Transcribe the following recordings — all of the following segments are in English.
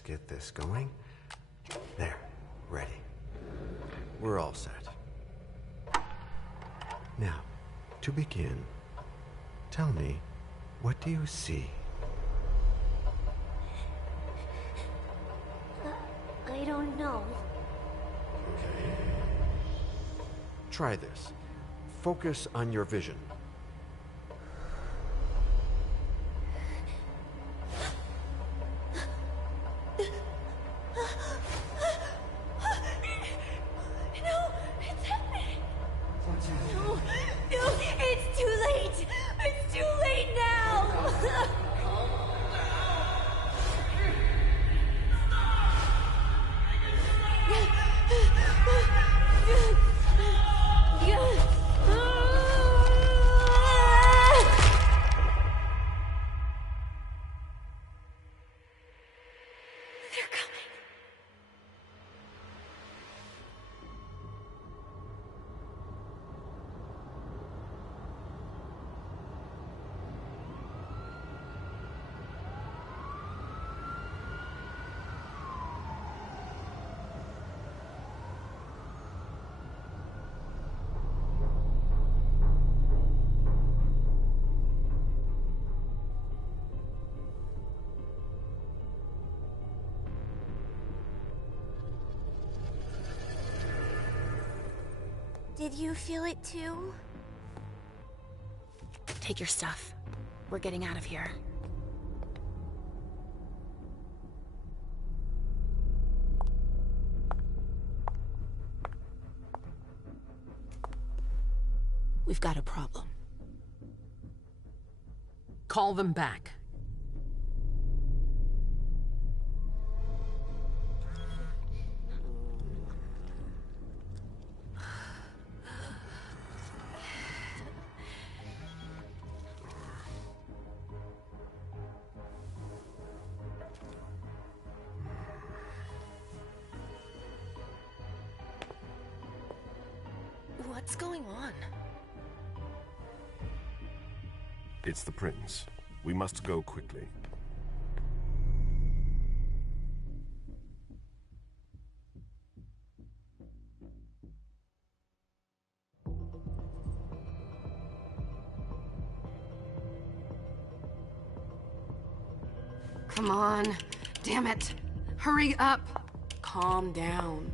Let's get this going. There, ready. We're all set. Now, to begin, tell me, what do you see? I don't know. Okay. Try this. Focus on your vision. Did you feel it too? Take your stuff. We're getting out of here. We've got a problem. Call them back. What's going on? It's the prince. We must go quickly. Come on. Damn it. Hurry up. Calm down.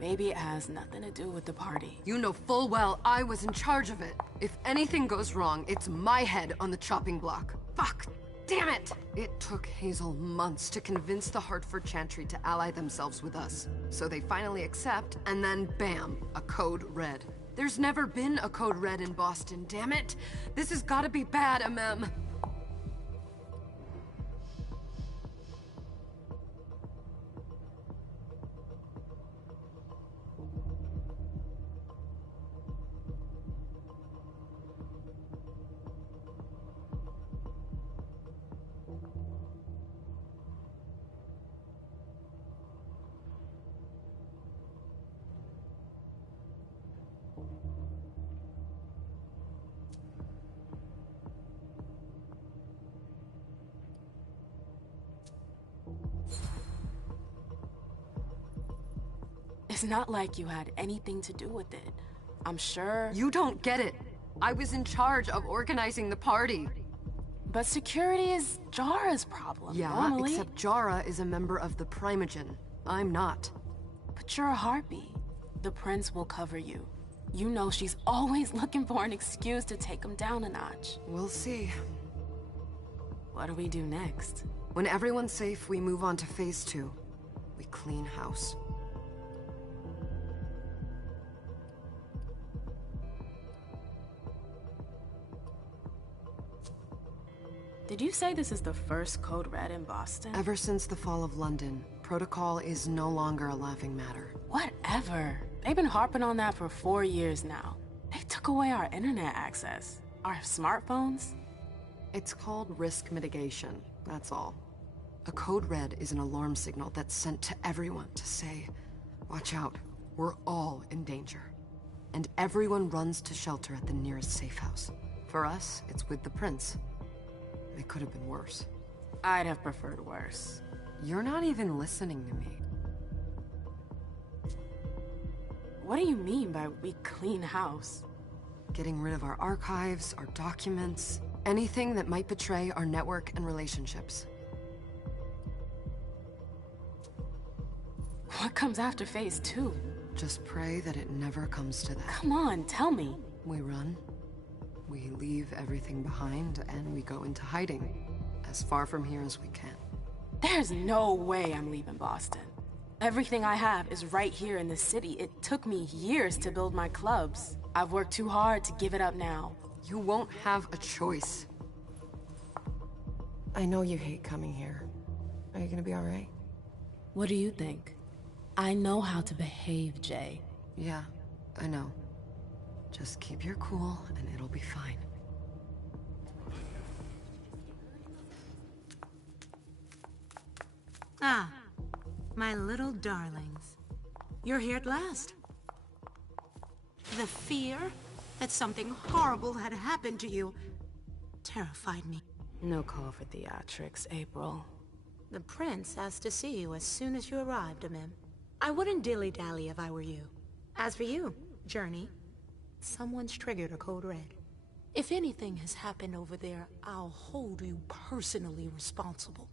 Maybe it has nothing to do with the party. You know full well I was in charge of it. If anything goes wrong, it's my head on the chopping block. Fuck! Damn it! It took Hazel months to convince the Hartford Chantry to ally themselves with us. So they finally accept, and then bam, a code red. There's never been a code red in Boston, damn it! This has gotta be bad, MM. It's not like you had anything to do with it. I'm sure... You don't get it. I was in charge of organizing the party. But security is Jara's problem, Yeah, normally. except Jara is a member of the Primogen. I'm not. But you're a harpy. The prince will cover you. You know she's always looking for an excuse to take him down a notch. We'll see. What do we do next? When everyone's safe, we move on to phase 2. We clean house. Did you say this is the first code red in Boston? Ever since the fall of London, protocol is no longer a laughing matter. Whatever. They've been harping on that for 4 years now. They took away our internet access. Our smartphones. It's called risk mitigation, that's all. A code red is an alarm signal that's sent to everyone to say, watch out, we're all in danger. And everyone runs to shelter at the nearest safe house. For us, it's with the prince. It could have been worse. I'd have preferred worse. You're not even listening to me. What do you mean by we clean house? Getting rid of our archives, our documents, anything that might betray our network and relationships. What comes after phase 2? Just pray that it never comes to that. Come on, tell me. We run. We leave everything behind, and we go into hiding. As far from here as we can. There's no way I'm leaving Boston. Everything I have is right here in the city. It took me years to build my clubs. I've worked too hard to give it up now. You won't have a choice. I know you hate coming here. Are you gonna be alright? What do you think? I know how to behave, Jay. Yeah, I know. Just keep your cool, and it'll be fine. Ah, my little darlings. You're here at last. The fear that something horrible had happened to you terrified me. No call for theatrics, April. The prince asked to see you as soon as you arrived, Amim. I wouldn't dilly-dally if I were you. As for you, Journey, someone's triggered a code red. If anything has happened over there, I'll hold you personally responsible.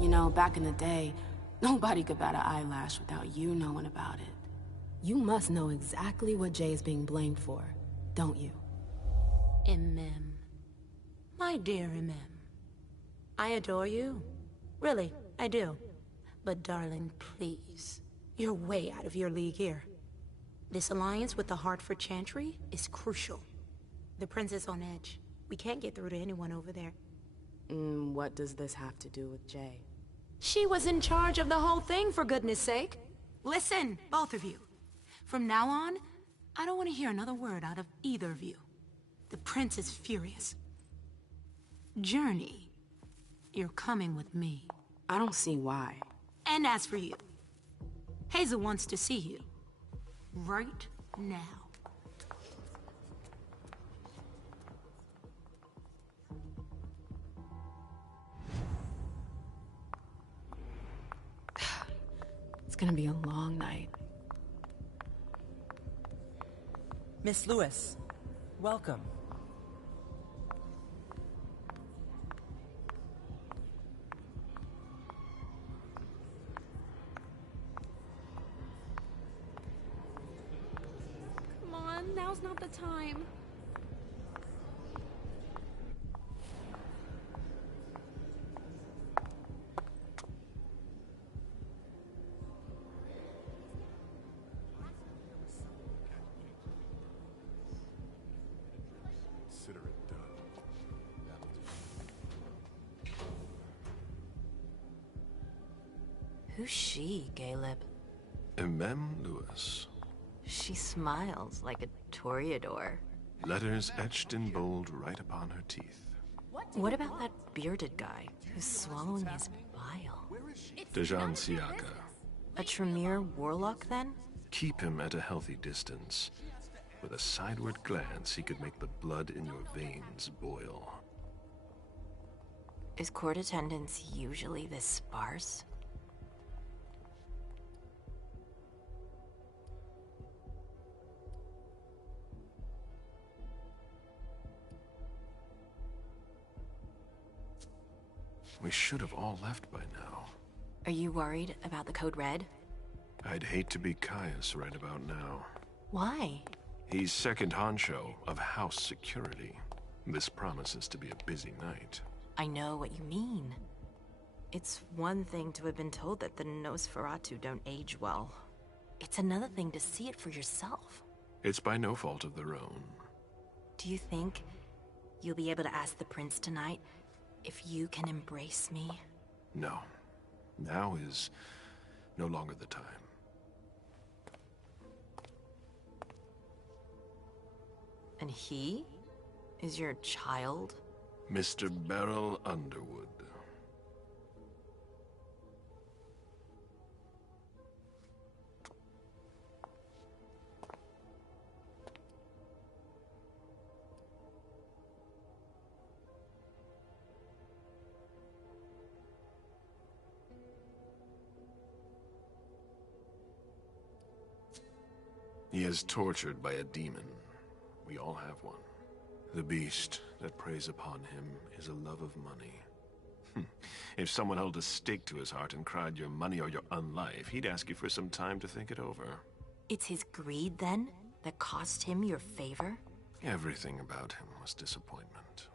You know, back in the day, nobody could bat an eyelash without you knowing about it. You must know exactly what Jay is being blamed for, don't you? Imem. My dear Imem. I adore you. Really, I do. But darling, please. You're way out of your league here. This alliance with the Hartford Chantry is crucial. The prince is on edge. We can't get through to anyone over there. What does this have to do with Jay? She was in charge of the whole thing, for goodness sake. Listen, both of you. From now on, I don't want to hear another word out of either of you. The prince is furious. Journey, you're coming with me. I don't see why. And as for you, Hazel wants to see you. Right now. It's gonna be a long night. Miss Lewis, welcome. Come on, now's not the time. Consider it done. Who's she, Caleb? Emem Lewis. She smiles like a toreador. Letters etched in bold right upon her teeth. What about that bearded guy who's swallowing his bile? Dejan Siaka. A Tremere warlock, then? Keep him at a healthy distance. With a sideward glance, he could make the blood in your veins boil. Is court attendance usually this sparse? We should have all left by now. Are you worried about the Code Red? I'd hate to be Caius right about now. Why? He's second honcho of house security. This promises to be a busy night. I know what you mean. It's one thing to have been told that the Nosferatu don't age well. It's another thing to see it for yourself. It's by no fault of their own. Do you think you'll be able to ask the prince tonight if you can embrace me? No. Now is no longer the time. And he is your child? Mr. Beryl Underwood. He is tortured by a demon. We all have one. The beast that preys upon him is a love of money. If someone held a stake to his heart and cried your money or your unlife, he'd ask you for some time to think it over. It's his greed, then, that cost him your favor? Everything about him was disappointment.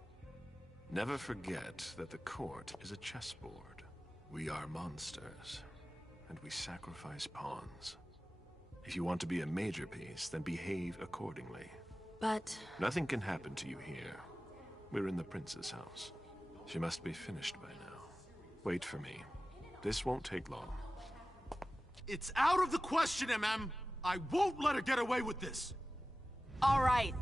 Never forget that the court is a chessboard. We are monsters, and we sacrifice pawns. If you want to be a major piece, then behave accordingly. But... Nothing can happen to you here. We're in the prince's house. She must be finished by now. Wait for me. This won't take long. It's out of the question, MM! I won't let her get away with this! All right.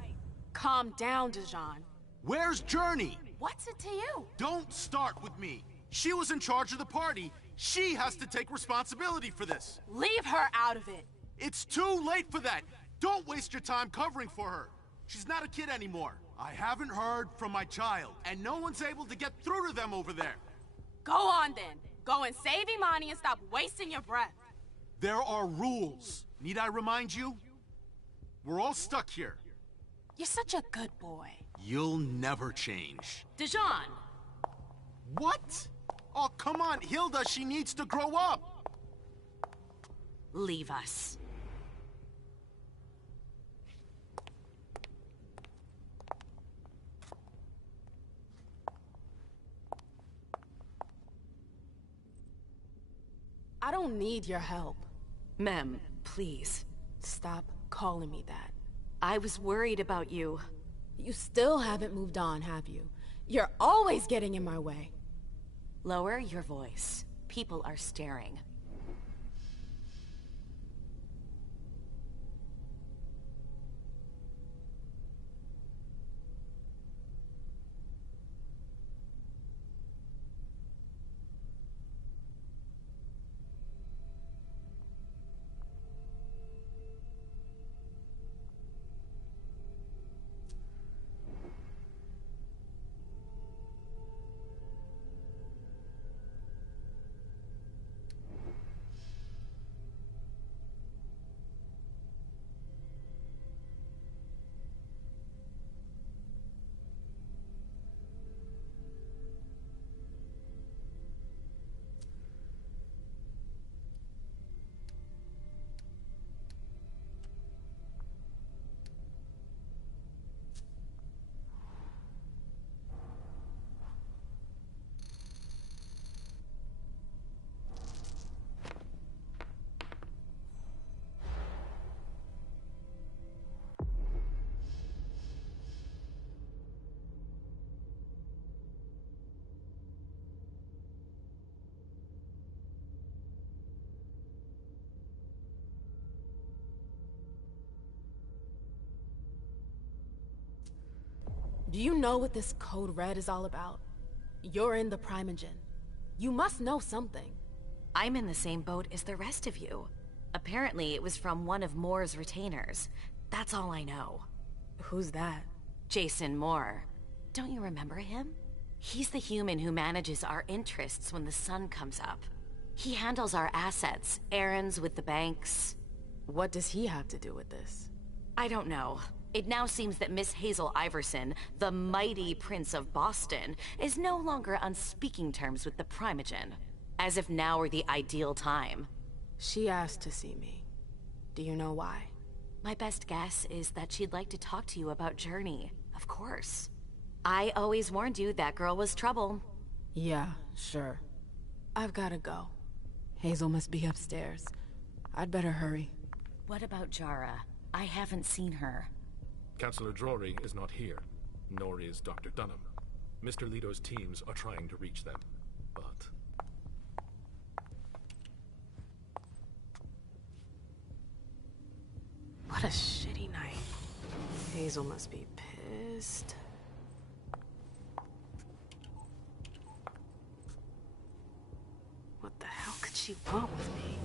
Calm down, Dijon. Where's Journey? What's it to you? Don't start with me. She was in charge of the party. She has to take responsibility for this. Leave her out of it. It's too late for that. Don't waste your time covering for her. She's not a kid anymore. I haven't heard from my child, and no one's able to get through to them over there. Go on then. Go and save Imani and stop wasting your breath. There are rules. Need I remind you? We're all stuck here. You're such a good boy. You'll never change. Dijon! What? Oh, come on, Hilda, she needs to grow up. Leave us. I don't need your help. Mem, please. Stop calling me that. I was worried about you. You still haven't moved on, have you? You're always getting in my way. Lower your voice. People are staring. Do you know what this Code Red is all about? You're in the Primogen. You must know something. I'm in the same boat as the rest of you. Apparently, it was from one of Moore's retainers. That's all I know. Who's that? Jason Moore. Don't you remember him? He's the human who manages our interests when the sun comes up. He handles our assets, errands with the banks. What does he have to do with this? I don't know. It now seems that Miss Hazel Iverson, the mighty Prince of Boston, is no longer on speaking terms with the Primogen. as if now were the ideal time. She asked to see me. Do you know why? My best guess is that she'd like to talk to you about Journey, of course. I always warned you that girl was trouble. Yeah, sure. I've gotta go. Hazel must be upstairs. I'd better hurry. What about Jara? I haven't seen her. Councillor Drury is not here, nor is Dr. Dunham. Mr. Leto's teams are trying to reach them, but... What a shitty night. Hazel must be pissed. What the hell could she want with me?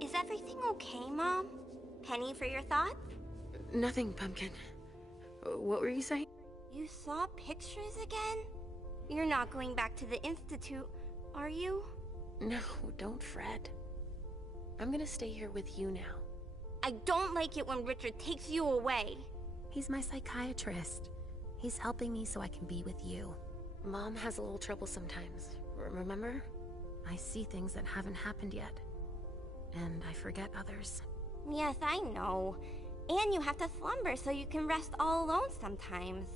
Is everything okay, Mom? Penny for your thoughts? Nothing, Pumpkin. What were you saying? You saw pictures again? You're not going back to the Institute, are you? No, don't fret. I'm gonna stay here with you now. I don't like it when Richard takes you away. He's my psychiatrist. He's helping me so I can be with you. Mom has a little trouble sometimes, remember? I see things that haven't happened yet. And I forget others. Yes, I know. And you have to slumber so you can rest all alone sometimes.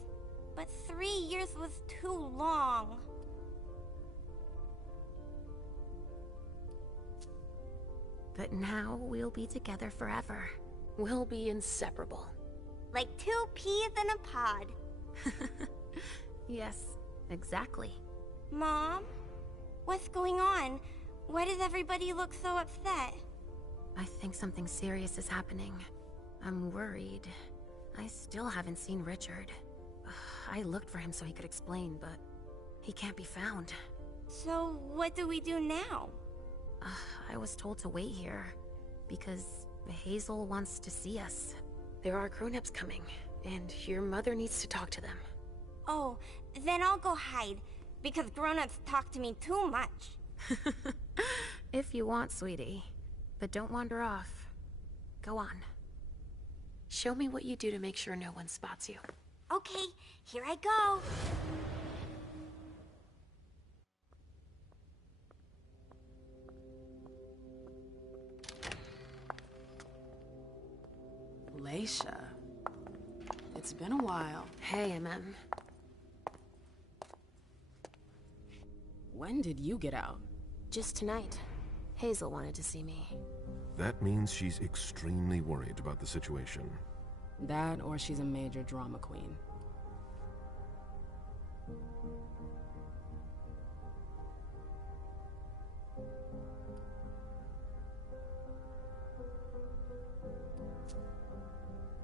But 3 years was too long. But now we'll be together forever. We'll be inseparable. Like 2 peas in a pod. Yes, exactly. Mom? What's going on? Why does everybody look so upset? I think something serious is happening. I'm worried. I still haven't seen Richard. I looked for him so he could explain, but he can't be found. So what do we do now? I was told to wait here because Hazel wants to see us. There are grown-ups coming, and your mother needs to talk to them. Oh, then I'll go hide, because grown-ups talk to me too much. If you want, sweetie. But don't wander off. Go on. Show me what you do to make sure no one spots you. Okay, here I go. Leisha. It's been a while. Hey, MM. When did you get out? Just tonight. Hazel wanted to see me. That means she's extremely worried about the situation. That, or she's a major drama queen.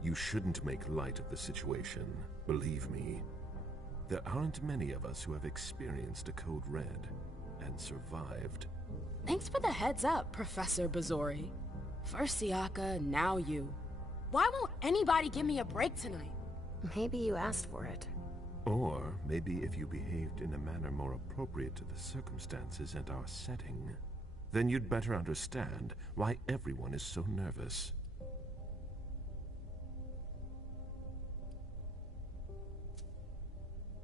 You shouldn't make light of the situation, believe me. There aren't many of us who have experienced a Code Red and survived. Thanks for the heads up, Professor Bazori. First Siaka, now you. Why won't anybody give me a break tonight? Maybe you asked for it. Or maybe if you behaved in a manner more appropriate to the circumstances and our setting, then you'd better understand why everyone is so nervous.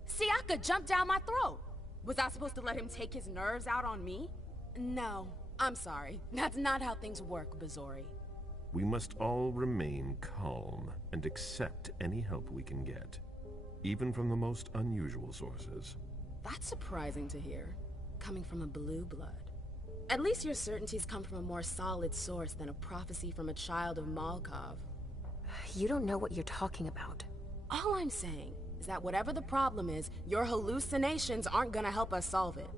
Siaka jumped down my throat. Was I supposed to let him take his nerves out on me? No, I'm sorry. That's not how things work, Bazori. We must all remain calm and accept any help we can get, even from the most unusual sources. That's surprising to hear, coming from a blue blood. At least your certainties come from a more solid source than a prophecy from a child of Malkov. You don't know what you're talking about. All I'm saying is that whatever the problem is, your hallucinations aren't gonna help us solve it.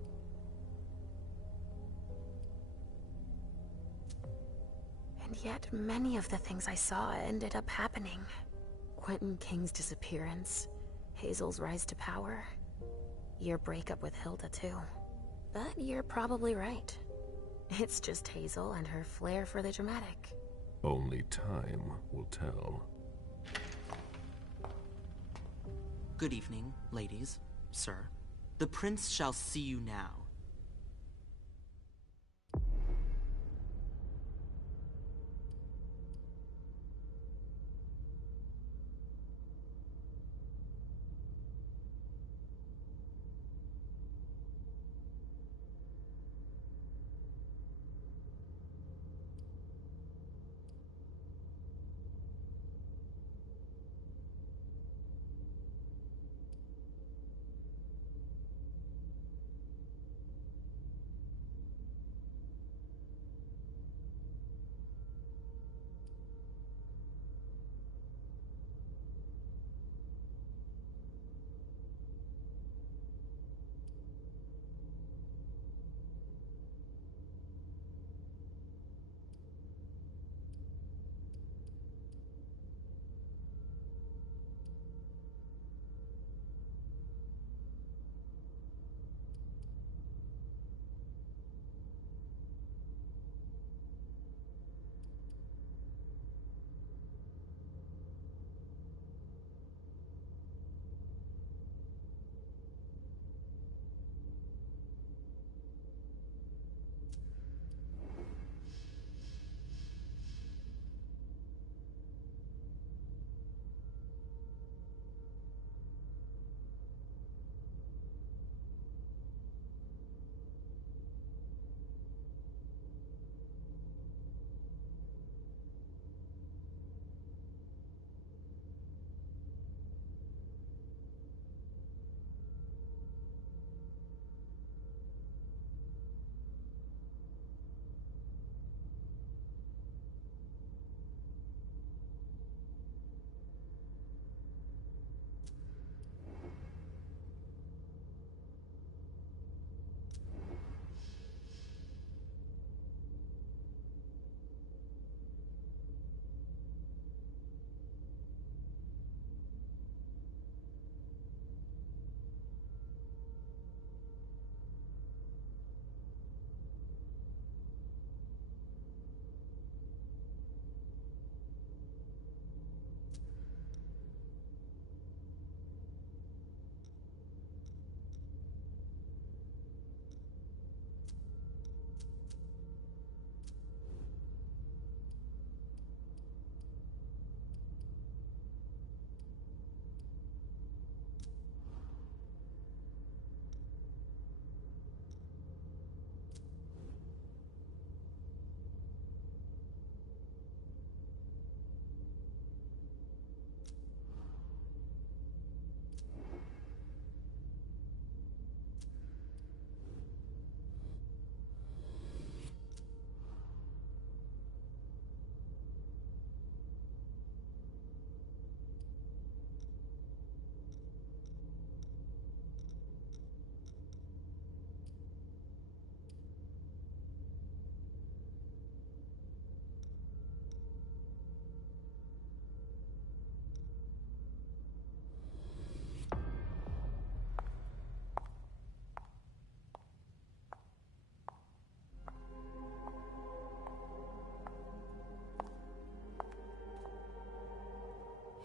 And yet, many of the things I saw ended up happening. Quentin King's disappearance, Hazel's rise to power, your breakup with Hilda too. But you're probably right. It's just Hazel and her flair for the dramatic. Only time will tell. Good evening, ladies, sir. The prince shall see you now.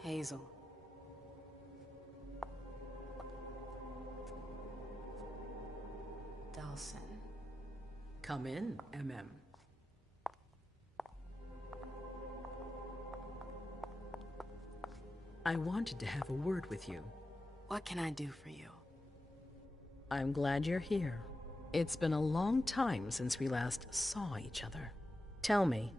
Hazel. Dawson. Come in, MM. I wanted to have a word with you. What can I do for you? I'm glad you're here. It's been a long time since we last saw each other. Tell me,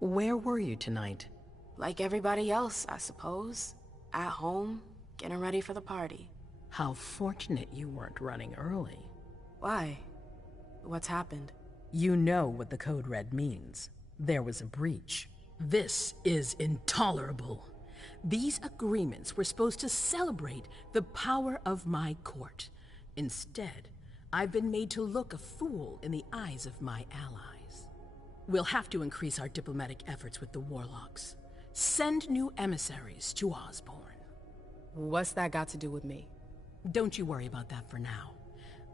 where were you tonight? Like everybody else, I suppose. At home, getting ready for the party. How fortunate you weren't running early. Why? What's happened? You know what the Code Red means. There was a breach. This is intolerable. These agreements were supposed to celebrate the power of my court. Instead, I've been made to look a fool in the eyes of my allies. We'll have to increase our diplomatic efforts with the Warlocks. Send new emissaries to Osborne. What's that got to do with me? Don't you worry about that for now.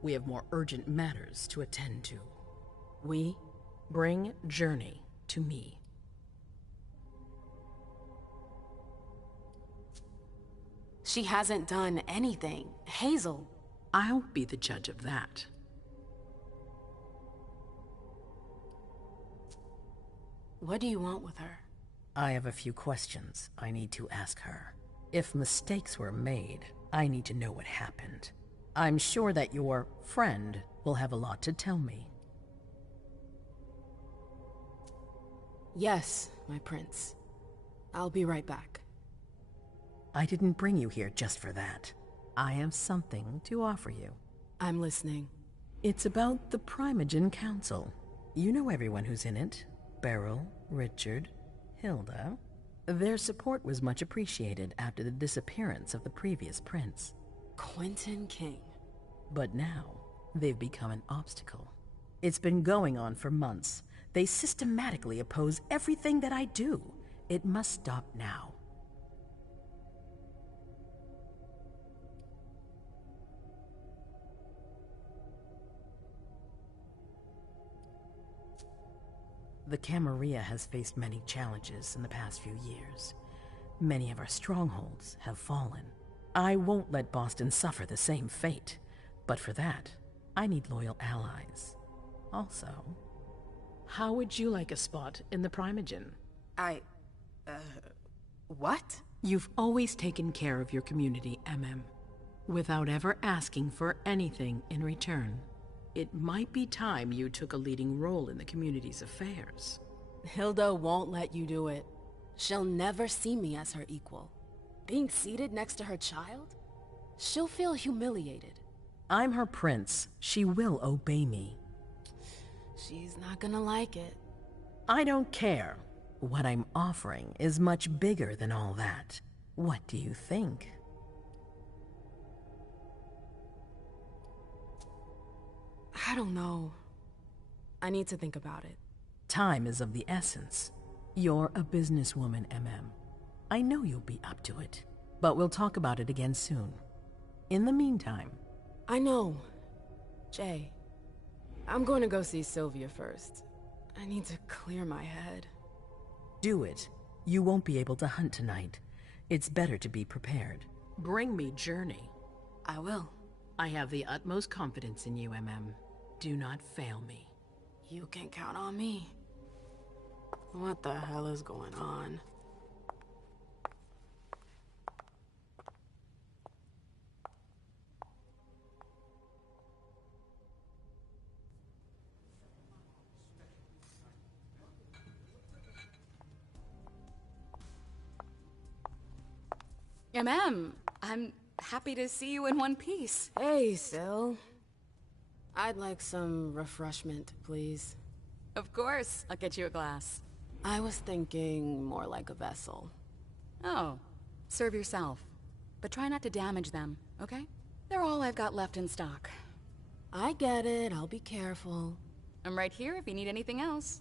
We have more urgent matters to attend to. We bring Journey to me. She hasn't done anything. Hazel. I'll be the judge of that. What do you want with her? I have a few questions I need to ask her. If mistakes were made, I need to know what happened. I'm sure that your friend will have a lot to tell me. Yes, my prince. I'll be right back. I didn't bring you here just for that. I have something to offer you. I'm listening. It's about the Primogen Council. You know everyone who's in it. Beryl, Richard, Hilda. Their support was much appreciated after the disappearance of the previous prince. Quentin King. But now, they've become an obstacle. It's been going on for months. They systematically oppose everything that I do. It must stop now. The Camarilla has faced many challenges in the past few years. Many of our strongholds have fallen. I won't let Boston suffer the same fate, but for that, I need loyal allies. Also, how would you like a spot in the Primogen? What? You've always taken care of your community, without ever asking for anything in return. It might be time you took a leading role in the community's affairs. Hilda won't let you do it. She'll never see me as her equal. Being seated next to her child? She'll feel humiliated. I'm her prince. She will obey me. She's not gonna like it. I don't care. What I'm offering is much bigger than all that. What do you think? I don't know. I need to think about it. Time is of the essence. You're a businesswoman, I know you'll be up to it, but we'll talk about it again soon. In the meantime... I know. Jay, I'm going to go see Sylvia first. I need to clear my head. Do it. You won't be able to hunt tonight. It's better to be prepared. Bring me Journey. I will. I have the utmost confidence in you, Do not fail me. You can count on me. What the hell is going on? I'm happy to see you in one piece. Hey, Syl. I'd like some refreshment, please. Of course, I'll get you a glass. I was thinking more like a vessel. Oh, serve yourself. But try not to damage them, okay? They're all I've got left in stock. I get it, I'll be careful. I'm right here if you need anything else.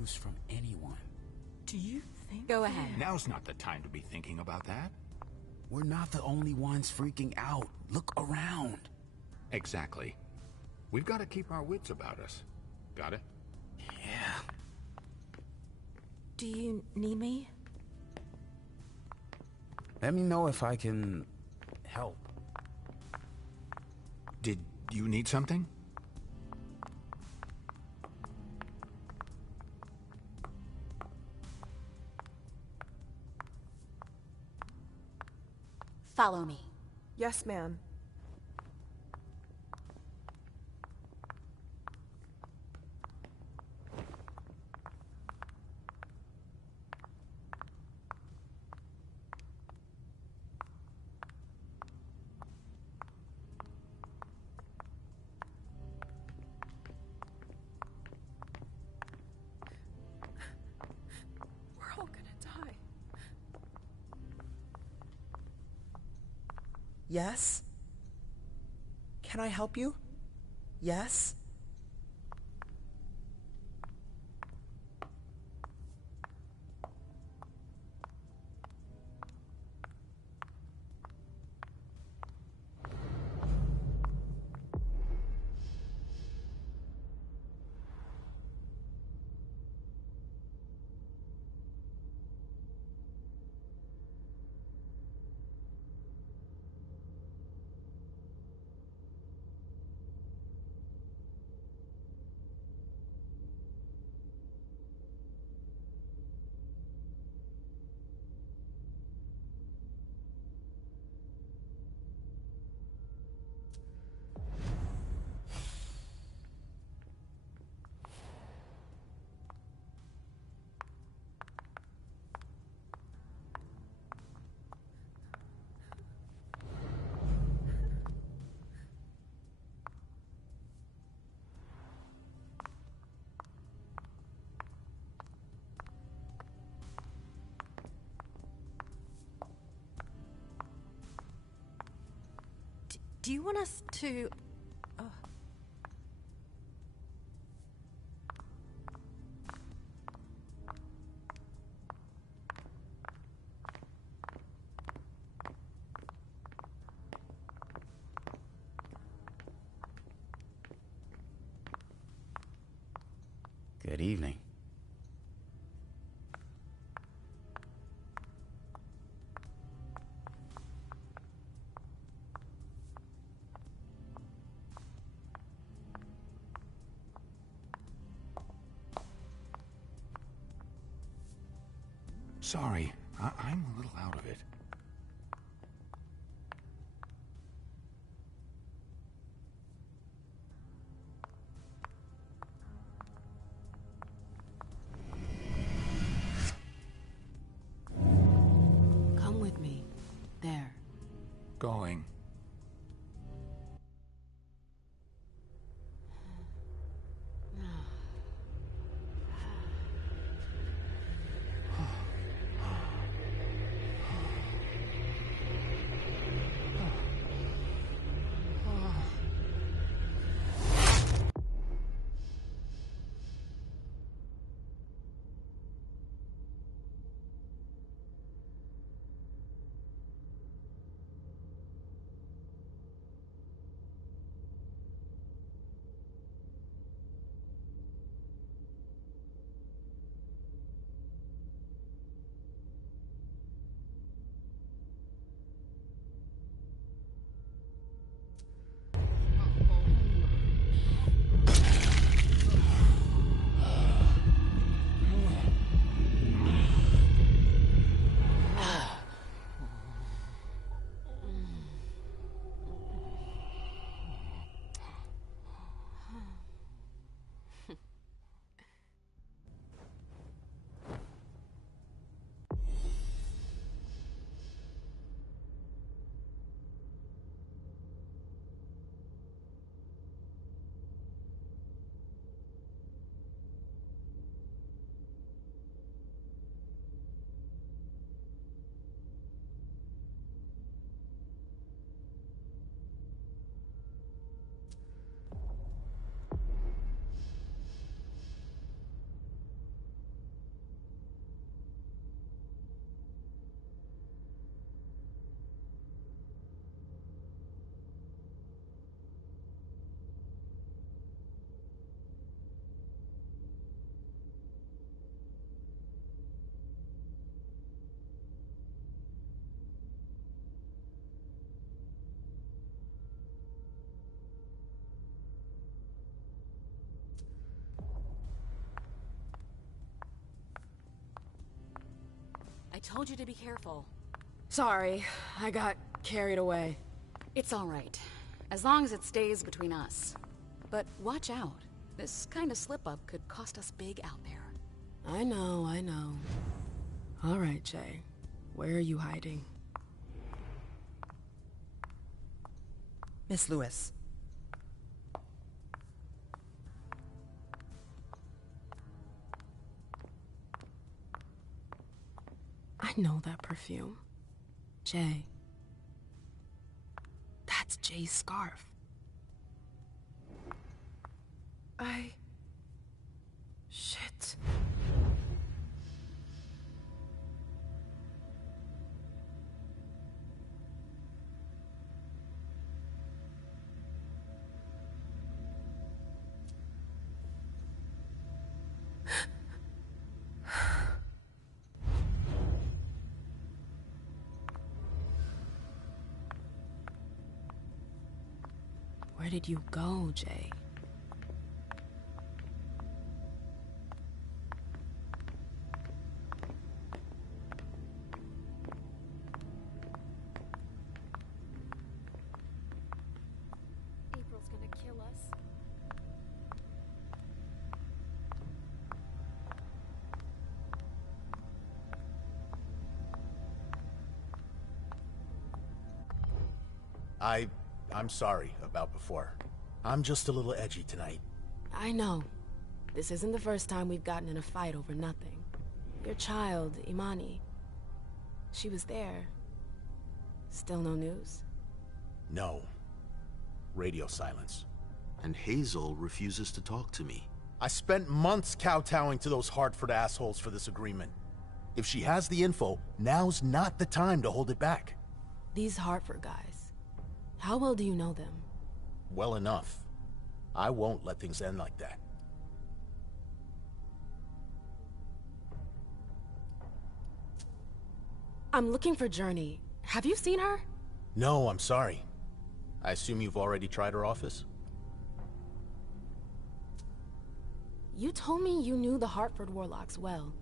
news from anyone. Do you think... Go ahead. Now's not the time to be thinking about that. We're not the only ones freaking out. Look around. Exactly. We've got to keep our wits about us. Got it? Yeah. Do you need me? Let me know if I can help. Did you need something? Follow me. Yes, ma'am. We're all gonna die. Yes? Can I help you? Yes? Do you want us to... Good evening. Sorry, I'm a little out of it. Come with me. There. Going. told you to be careful. Sorry, I got carried away. It's all right, as long as it stays between us. But watch out. This kind of slip-up could cost us big out there. I know, I know. All right, Jay. Where are you hiding? Miss Lewis. I know that perfume. Jay. That's Jay's scarf. Shit. Where did you go, Jay? April's gonna kill us. I'm sorry about before. I'm just a little edgy tonight. I know. This isn't the first time we've gotten in a fight over nothing. Your child, Imani. She was there. Still no news? No. Radio silence. And Hazel refuses to talk to me. I spent months kowtowing to those Hartford assholes for this agreement. If she has the info, now's not the time to hold it back. These Hartford guys. How well do you know them? Well enough. I won't let things end like that. I'm looking for Journey. Have you seen her? No, I'm sorry. I assume you've already tried her office? You told me you knew the Hartford Warlocks well.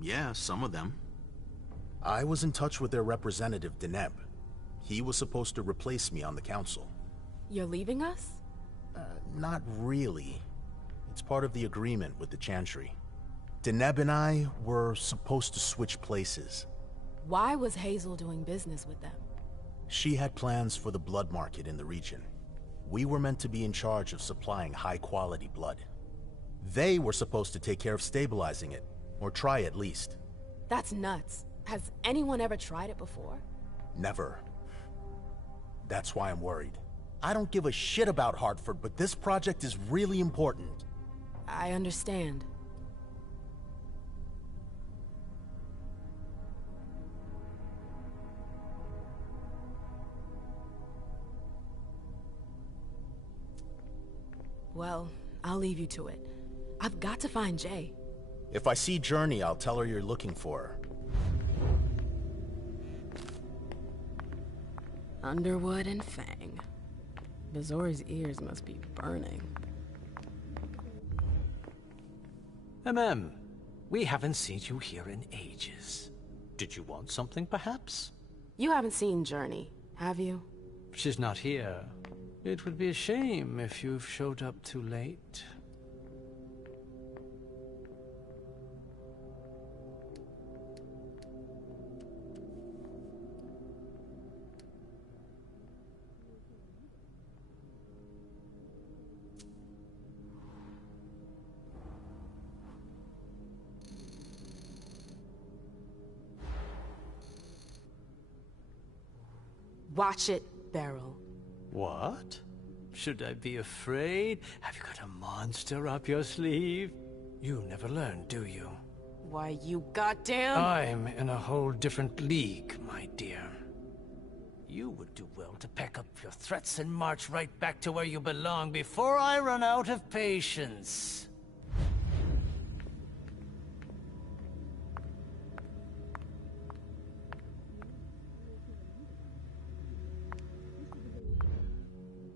Yeah, some of them. I was in touch with their representative, Deneb. He was supposed to replace me on the council. You're leaving us? Not really. It's part of the agreement with the Chantry. Deneb and I were supposed to switch places. Why was Hazel doing business with them? She had plans for the blood market in the region. We were meant to be in charge of supplying high-quality blood. They were supposed to take care of stabilizing it, or try at least. That's nuts. Has anyone ever tried it before? Never. That's why I'm worried. I don't give a shit about Hartford, but this project is really important. I understand. Well, I'll leave you to it. I've got to find Jay. If I see Journey, I'll tell her you're looking for her. Underwood and Fang. Bazori's ears must be burning. We haven't seen you here in ages. Did you want something, perhaps? You haven't seen Journey, have you? She's not here. It would be a shame if you've showed up too late. Watch it, Beryl. What? Should I be afraid? Have you got a monster up your sleeve? You never learn, do you? Why, you goddamn... I'm in a whole different league, my dear. You would do well to pack up your threats and march right back to where you belong before I run out of patience.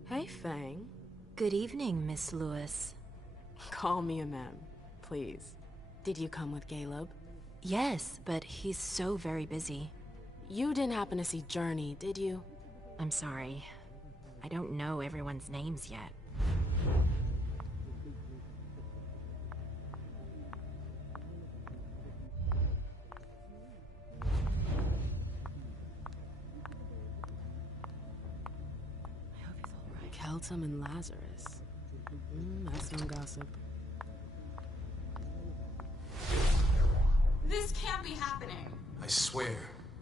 Hey, Fang. Good evening, Miss Lewis. Call me a ma'am, please. Did you come with Caleb? Yes, but he's so very busy. You didn't happen to see Journey, did you? I'm sorry. I don't know everyone's names yet. Keltum and Lazarus. That's no gossip. This can't be happening. I swear,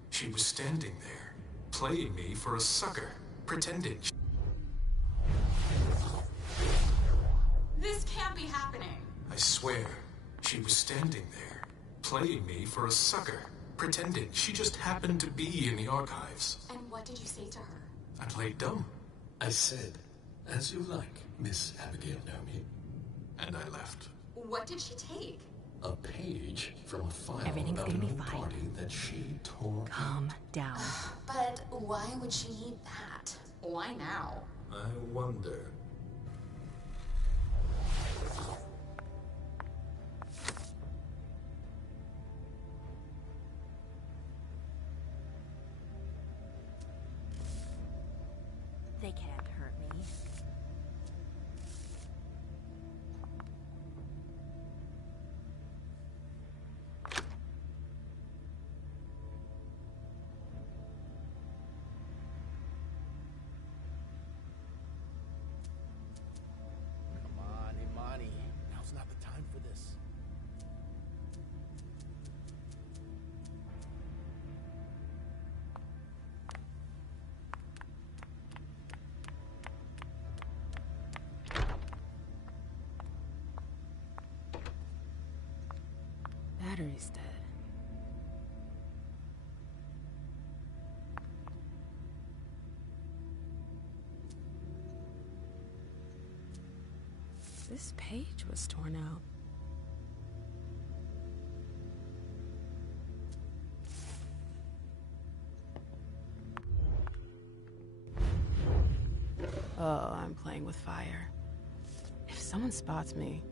she was standing there, playing me for a sucker, pretending. This can't be happening. I swear, she was standing there, playing me for a sucker, pretending she just happened to be in the archives. And what did you say to her? I played dumb. I said, "As you like, Miss Abigail Naomi." And I left. What did she take? A page from a file Everything's about gonna an be old fine. party that she tore Calm down. But why would she need that? Why now? I wonder. They can't hurt me. Come on, Imani. Now's not the time for this. Battery's dead. This page was torn out. Oh, I'm playing with fire. If someone spots me...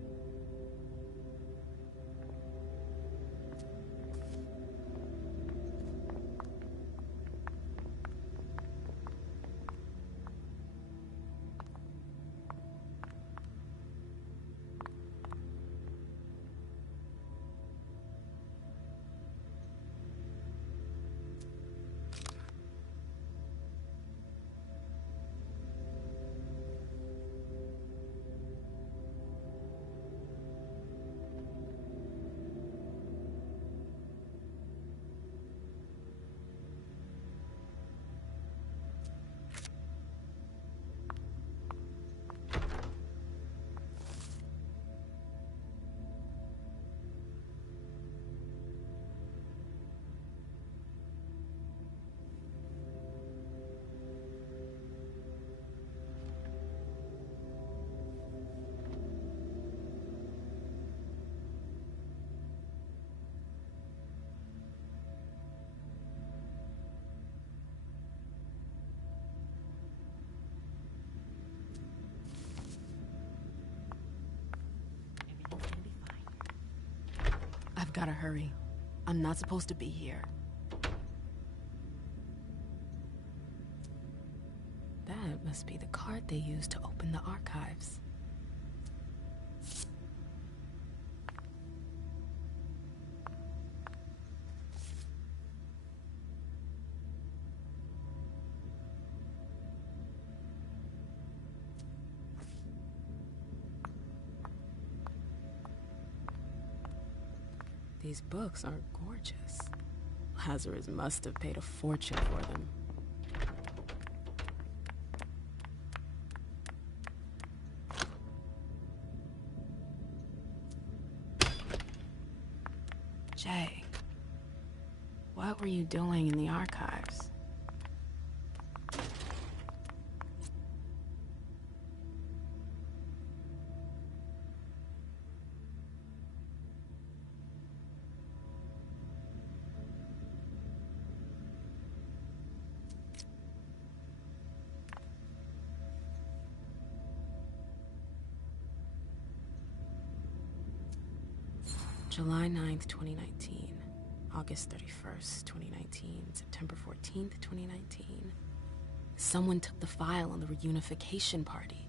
I've gotta hurry. I'm not supposed to be here. That must be the card they used to open the archives. These books are gorgeous. Lazarus must have paid a fortune for them. Jay, what were you doing in the archives? July 9th, 2019. August 31st, 2019, September 14th, 2019. Someone took the file on the reunification party.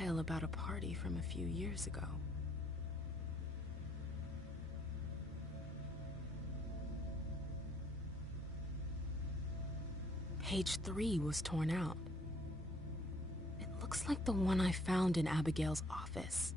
file about a party from a few years ago. Page 3 was torn out. It looks like the one I found in Abigail's office.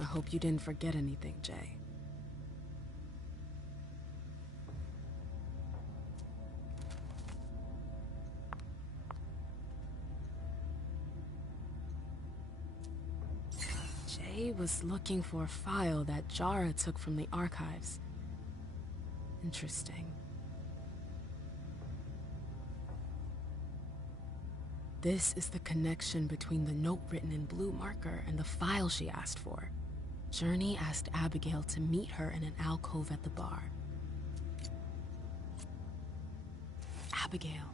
I hope you didn't forget anything, Jay. Jay was looking for a file that Jara took from the archives. Interesting. This is the connection between the note written in blue marker and the file she asked for. Journey asked Abigail to meet her in an alcove at the bar. Abigail,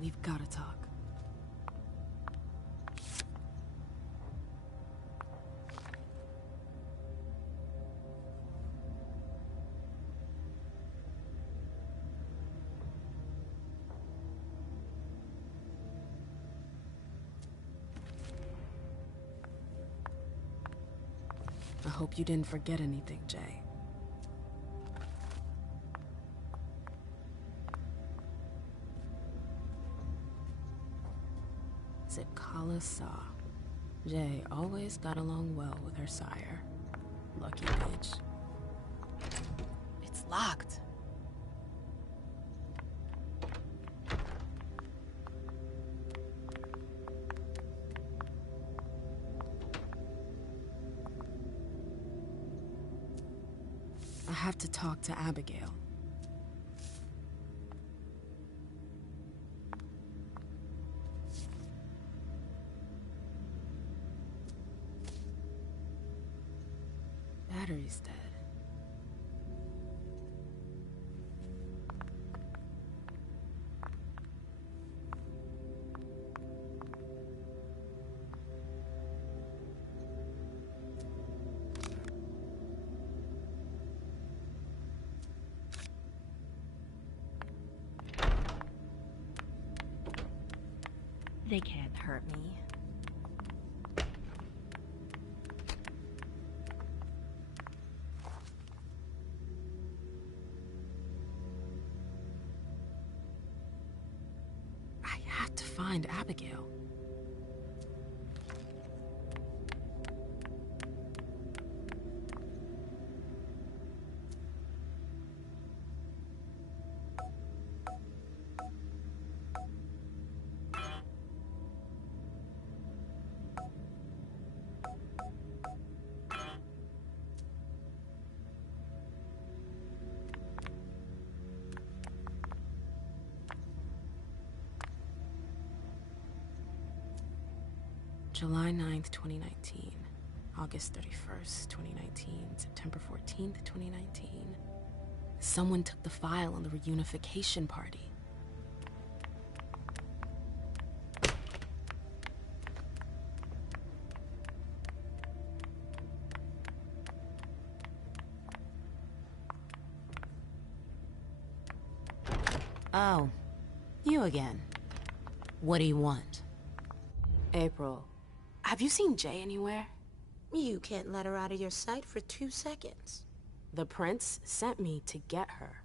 we've got to talk. I hope you didn't forget anything, Jay. Zikala Saw. Jay always got along well with her sire. Lucky bitch. It's locked. I have to talk to Abigail. Battery's dead. They can't hurt me. I have to find Abigail. July 9th, 2019. August 31st, 2019. September 14th, 2019. Someone took the file on the reunification party. Oh, you again. What do you want? April, have you seen Jay anywhere? You can't let her out of your sight for 2 seconds. The prince sent me to get her.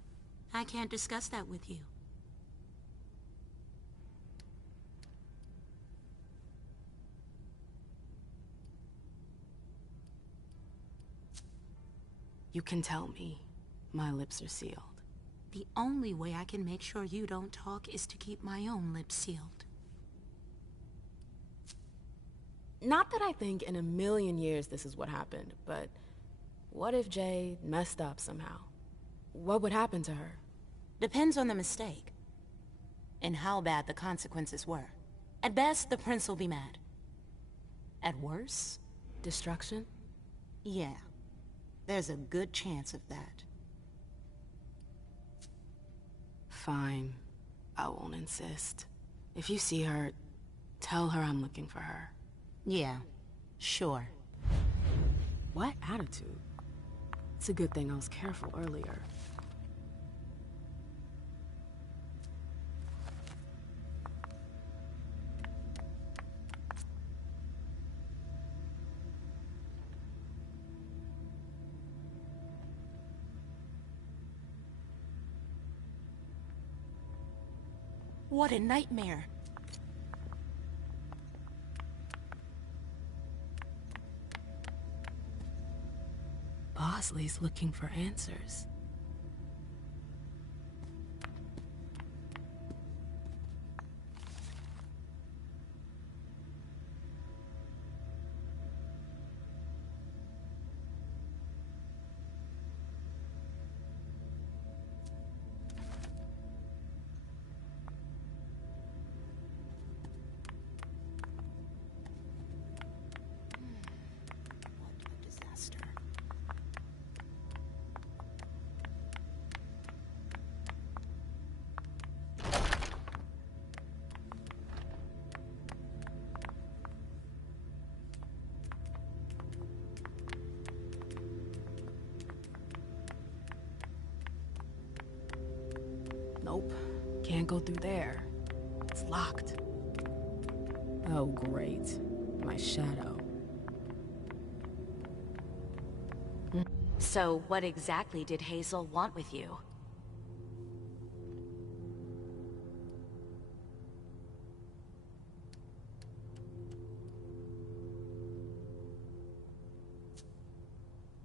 I can't discuss that with you. You can tell me. My lips are sealed. The only way I can make sure you don't talk is to keep my own lips sealed. Not that I think in a million years this is what happened, but what if Jay messed up somehow? What would happen to her? Depends on the mistake. And how bad the consequences were. At best, the prince will be mad. At worst, destruction? Yeah. There's a good chance of that. Fine. I won't insist. If you see her, tell her I'm looking for her. Yeah, sure. What attitude? It's a good thing I was careful earlier. What a nightmare. Bosley's looking for answers. Nope. Can't go through there. It's locked. Oh, great. My shadow. So, what exactly did Hazel want with you?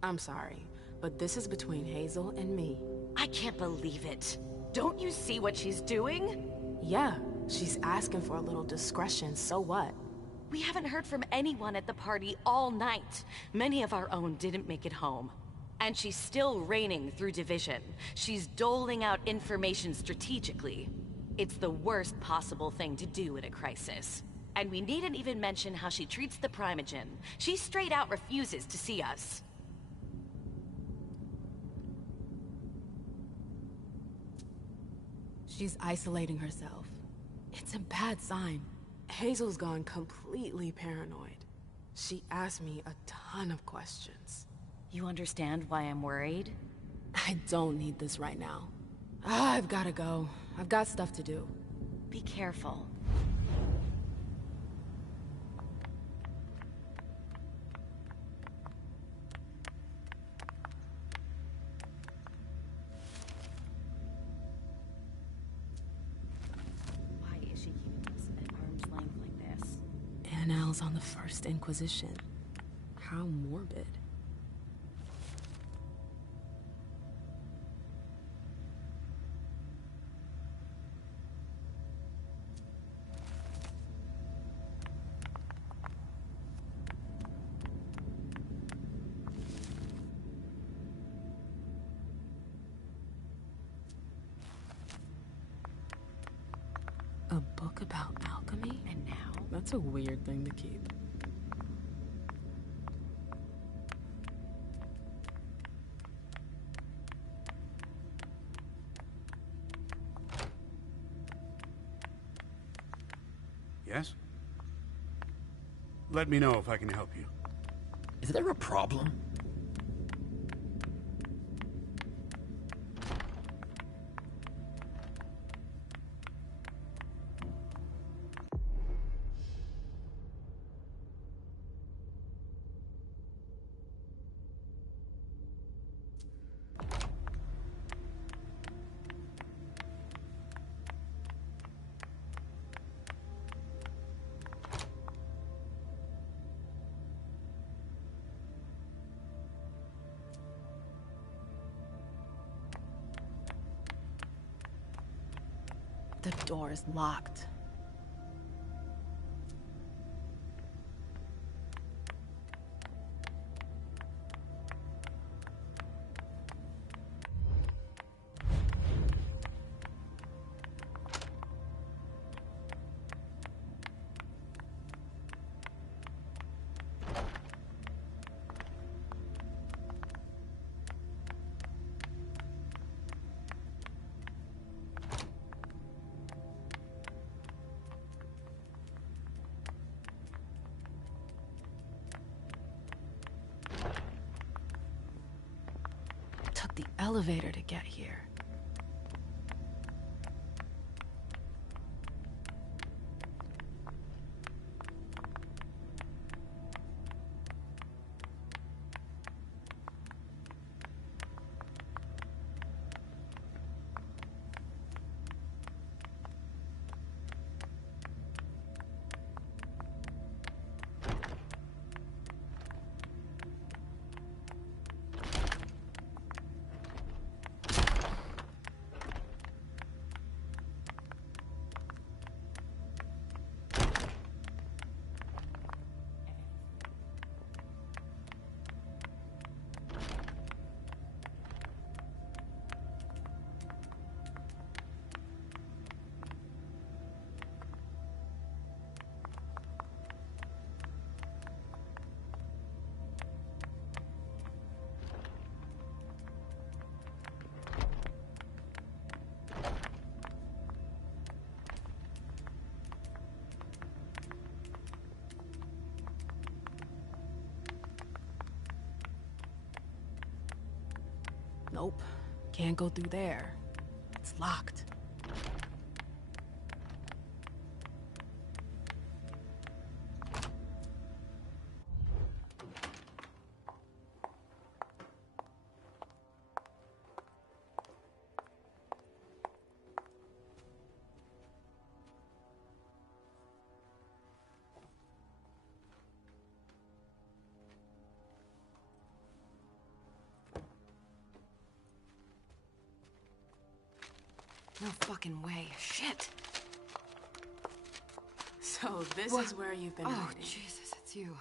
I'm sorry, but this is between Hazel and me. I can't believe it. Don't you see what she's doing? Yeah, she's asking for a little discretion, so what? We haven't heard from anyone at the party all night. Many of our own didn't make it home. And she's still reigning through division. She's doling out information strategically. It's the worst possible thing to do in a crisis. And we needn't even mention how she treats the Primogen. She straight out refuses to see us. She's isolating herself. It's a bad sign. Hazel's gone completely paranoid. She asked me a ton of questions. You understand why I'm worried? I don't need this right now. I've gotta go. I've got stuff to do. Be careful. Why is she keeping us at arm's length like this? Annals on the First Inquisition. How morbid. A book about alchemy? And now? That's a weird thing to keep. Yes? Let me know if I can help you. Is there a problem? The door is locked. Took the elevator to get here. Nope. Can't go through there. It's locked. No fucking way. Shit. So this is where you've been Oh, hiding. Jesus, it's you.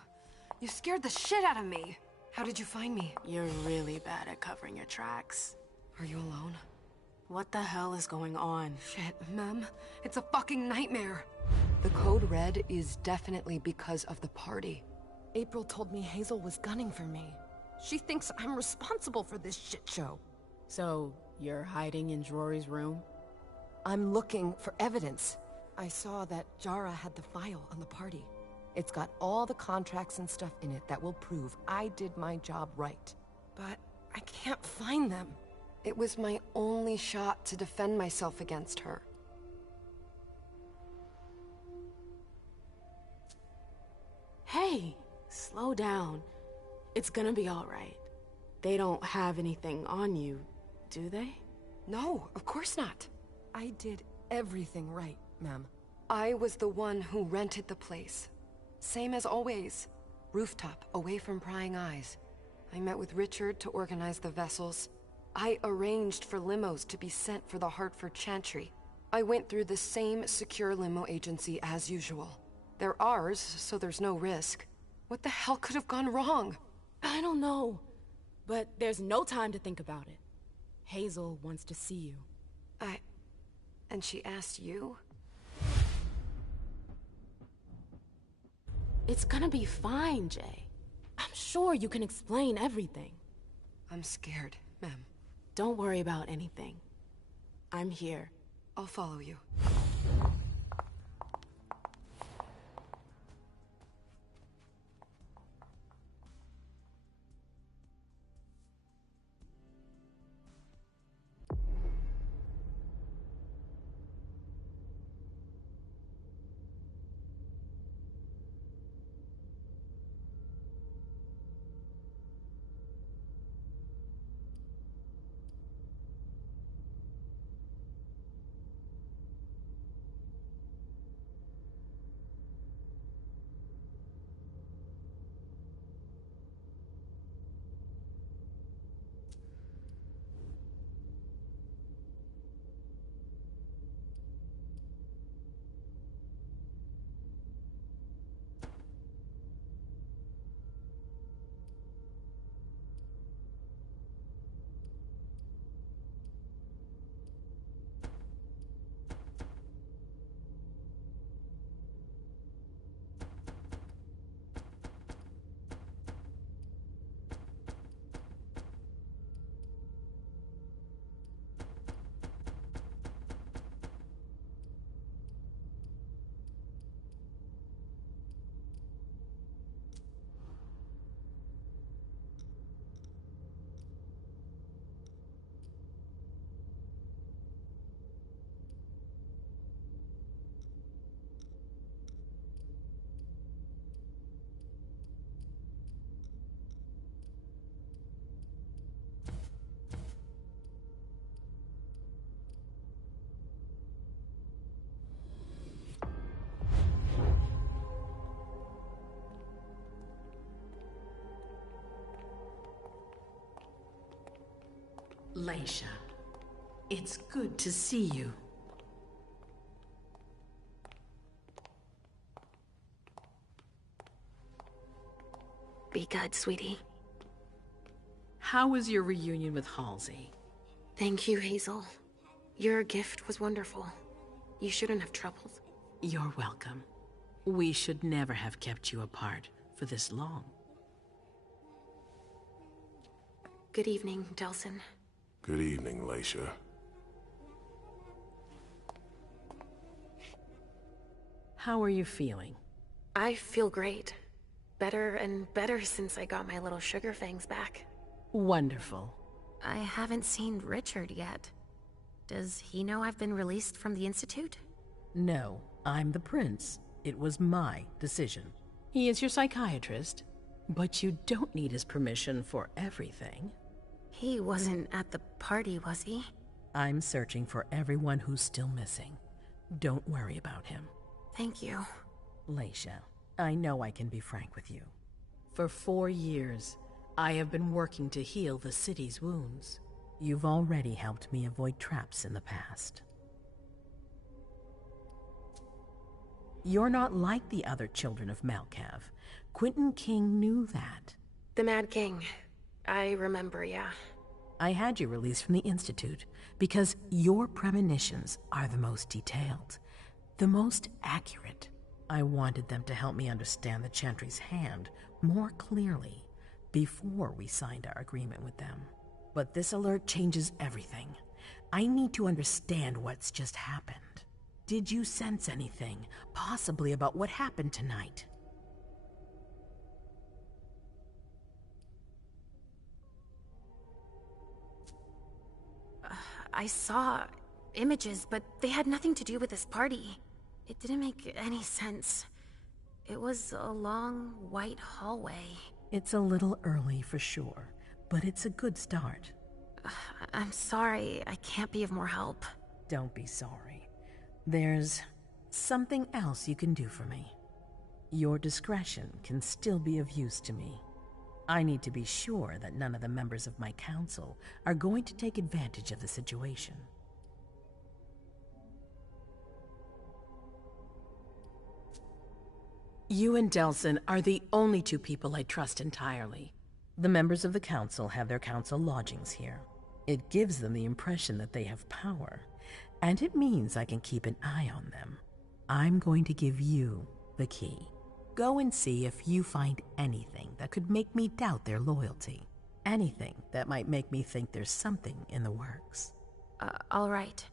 You scared the shit out of me. How did you find me? You're really bad at covering your tracks. Are you alone? What the hell is going on? Shit, Mem. It's a fucking nightmare. The code red is definitely because of the party. April told me Hazel was gunning for me. She thinks I'm responsible for this shit show. So, you're hiding in Drury's room? I'm looking for evidence. I saw that Jara had the file on the party. It's got all the contracts and stuff in it that will prove I did my job right. But I can't find them. It was my only shot to defend myself against her. Hey, slow down. It's gonna be all right. They don't have anything on you, do they? No, of course not. I did everything right, ma'am. I was the one who rented the place. Same as always. Rooftop, away from prying eyes. I met with Richard to organize the vessels. I arranged for limos to be sent for the Hartford Chantry. I went through the same secure limo agency as usual. They're ours, so there's no risk. What the hell could have gone wrong? I don't know. But there's no time to think about it. Hazel wants to see you. And she asked you? It's gonna be fine, Jay. I'm sure you can explain everything. I'm scared, ma'am. Don't worry about anything. I'm here. I'll follow you. Leisha, it's good to see you. Be good, sweetie. How was your reunion with Halsey? Thank you, Hazel. Your gift was wonderful. You shouldn't have troubled. You're welcome. We should never have kept you apart for this long. Good evening, Delsin. Good evening, Leisha. How are you feeling? I feel great. Better and better since I got my little sugar fangs back. Wonderful. I haven't seen Richard yet. Does he know I've been released from the Institute? No, I'm the prince. It was my decision. He is your psychiatrist, but you don't need his permission for everything. He wasn't at the party, was he? I'm searching for everyone who's still missing. Don't worry about him. Thank you. Leisha, I know I can be frank with you. For 4 years, I have been working to heal the city's wounds. You've already helped me avoid traps in the past. You're not like the other children of Malkav. Quentin King knew that. The Mad King. I remember, yeah. I had you released from the Institute because your premonitions are the most detailed, the most accurate. I wanted them to help me understand the Chantry's hand more clearly before we signed our agreement with them. But this alert changes everything. I need to understand what's just happened. Did you sense anything, possibly about what happened tonight? I saw images, but they had nothing to do with this party. It didn't make any sense. It was a long, white hallway. It's a little early for sure, but it's a good start. I'm sorry, I can't be of more help. Don't be sorry. There's something else you can do for me. Your discretion can still be of use to me. I need to be sure that none of the members of my council are going to take advantage of the situation. You and Delsin are the only 2 people I trust entirely. The members of the council have their council lodgings here. It gives them the impression that they have power, and it means I can keep an eye on them. I'm going to give you the key. Go and see if you find anything that could make me doubt their loyalty. Anything that might make me think there's something in the works. All right.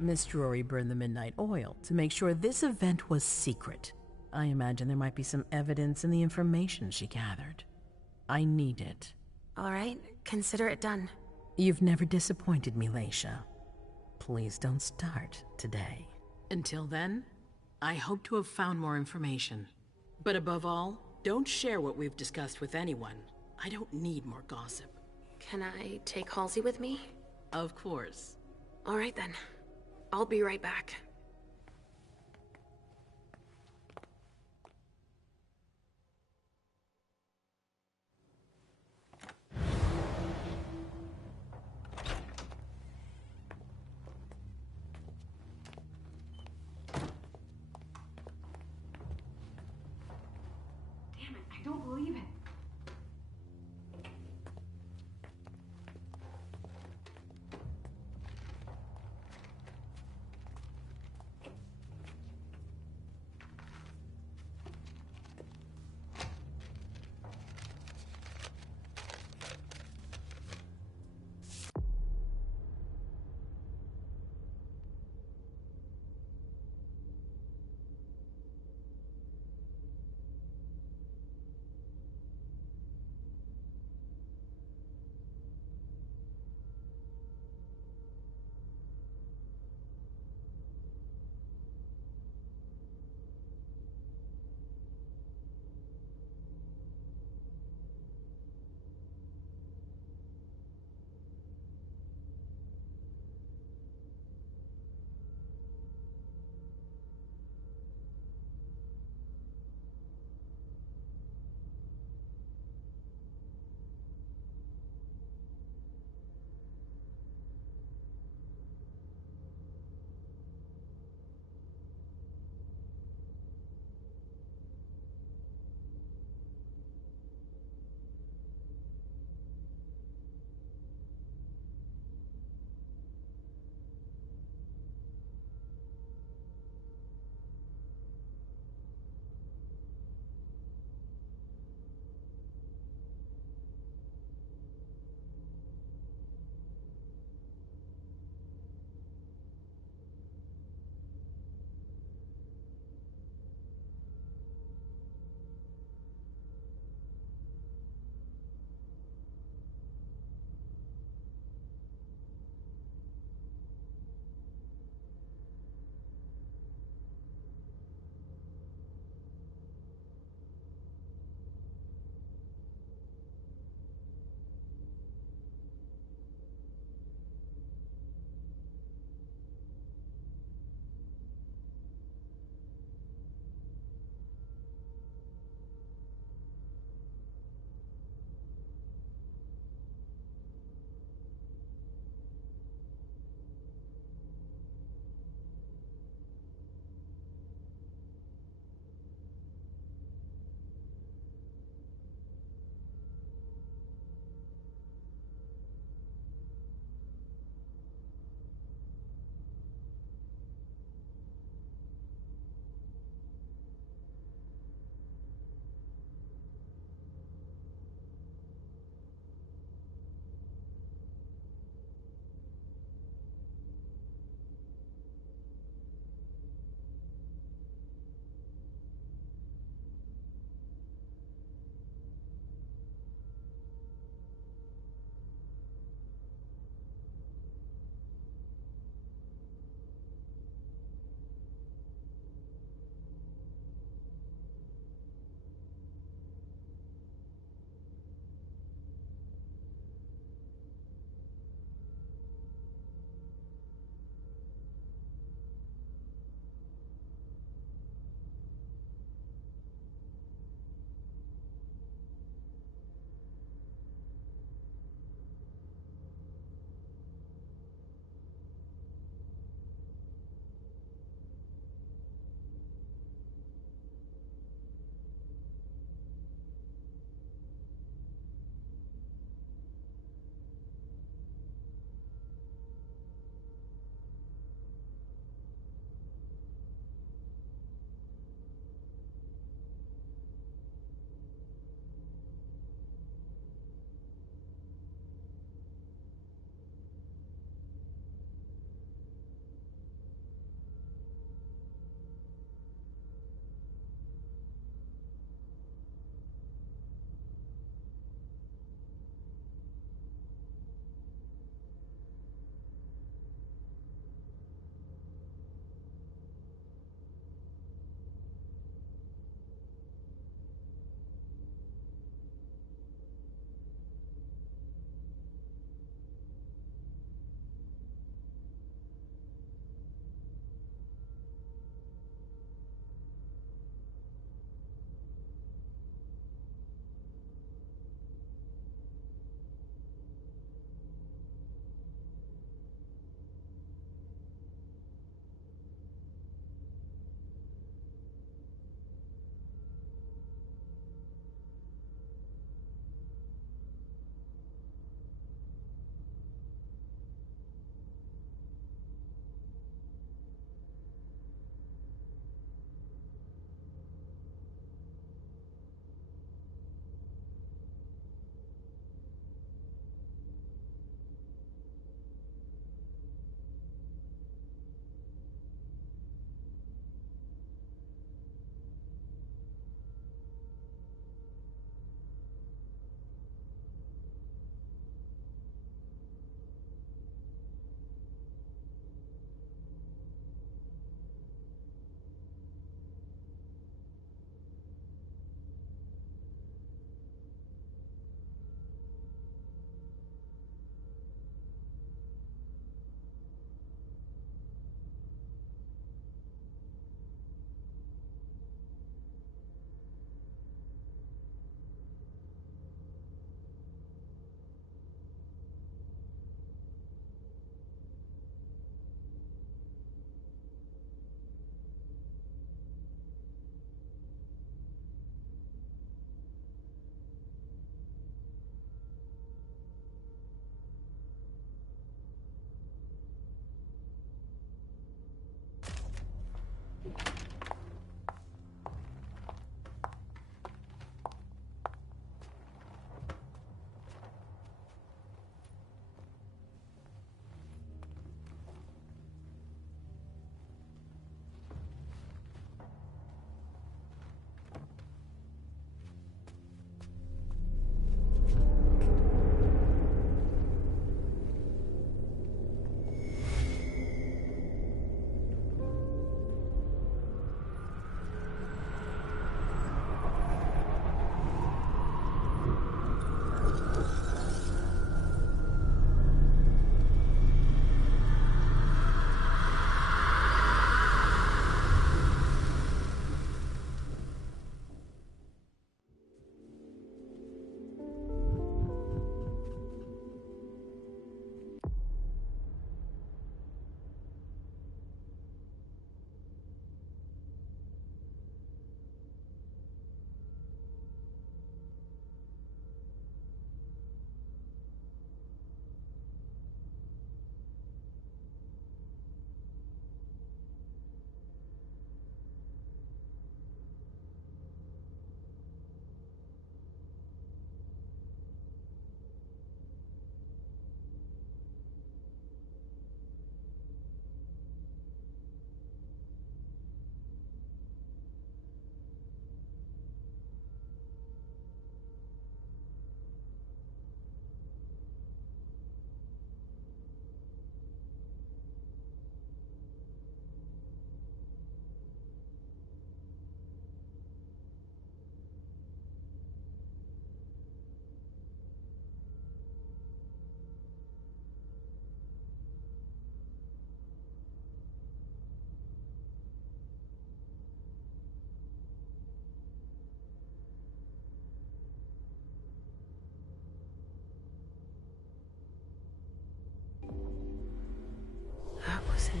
Miss Drury burned the midnight oil to make sure this event was secret. I imagine there might be some evidence in the information she gathered. I need it. All right, consider it done. You've never disappointed me, Leisha. Please don't start today. Until then, I hope to have found more information. But above all, don't share what we've discussed with anyone. I don't need more gossip. Can I take Halsey with me? Of course. All right then. I'll be right back. I don't believe it.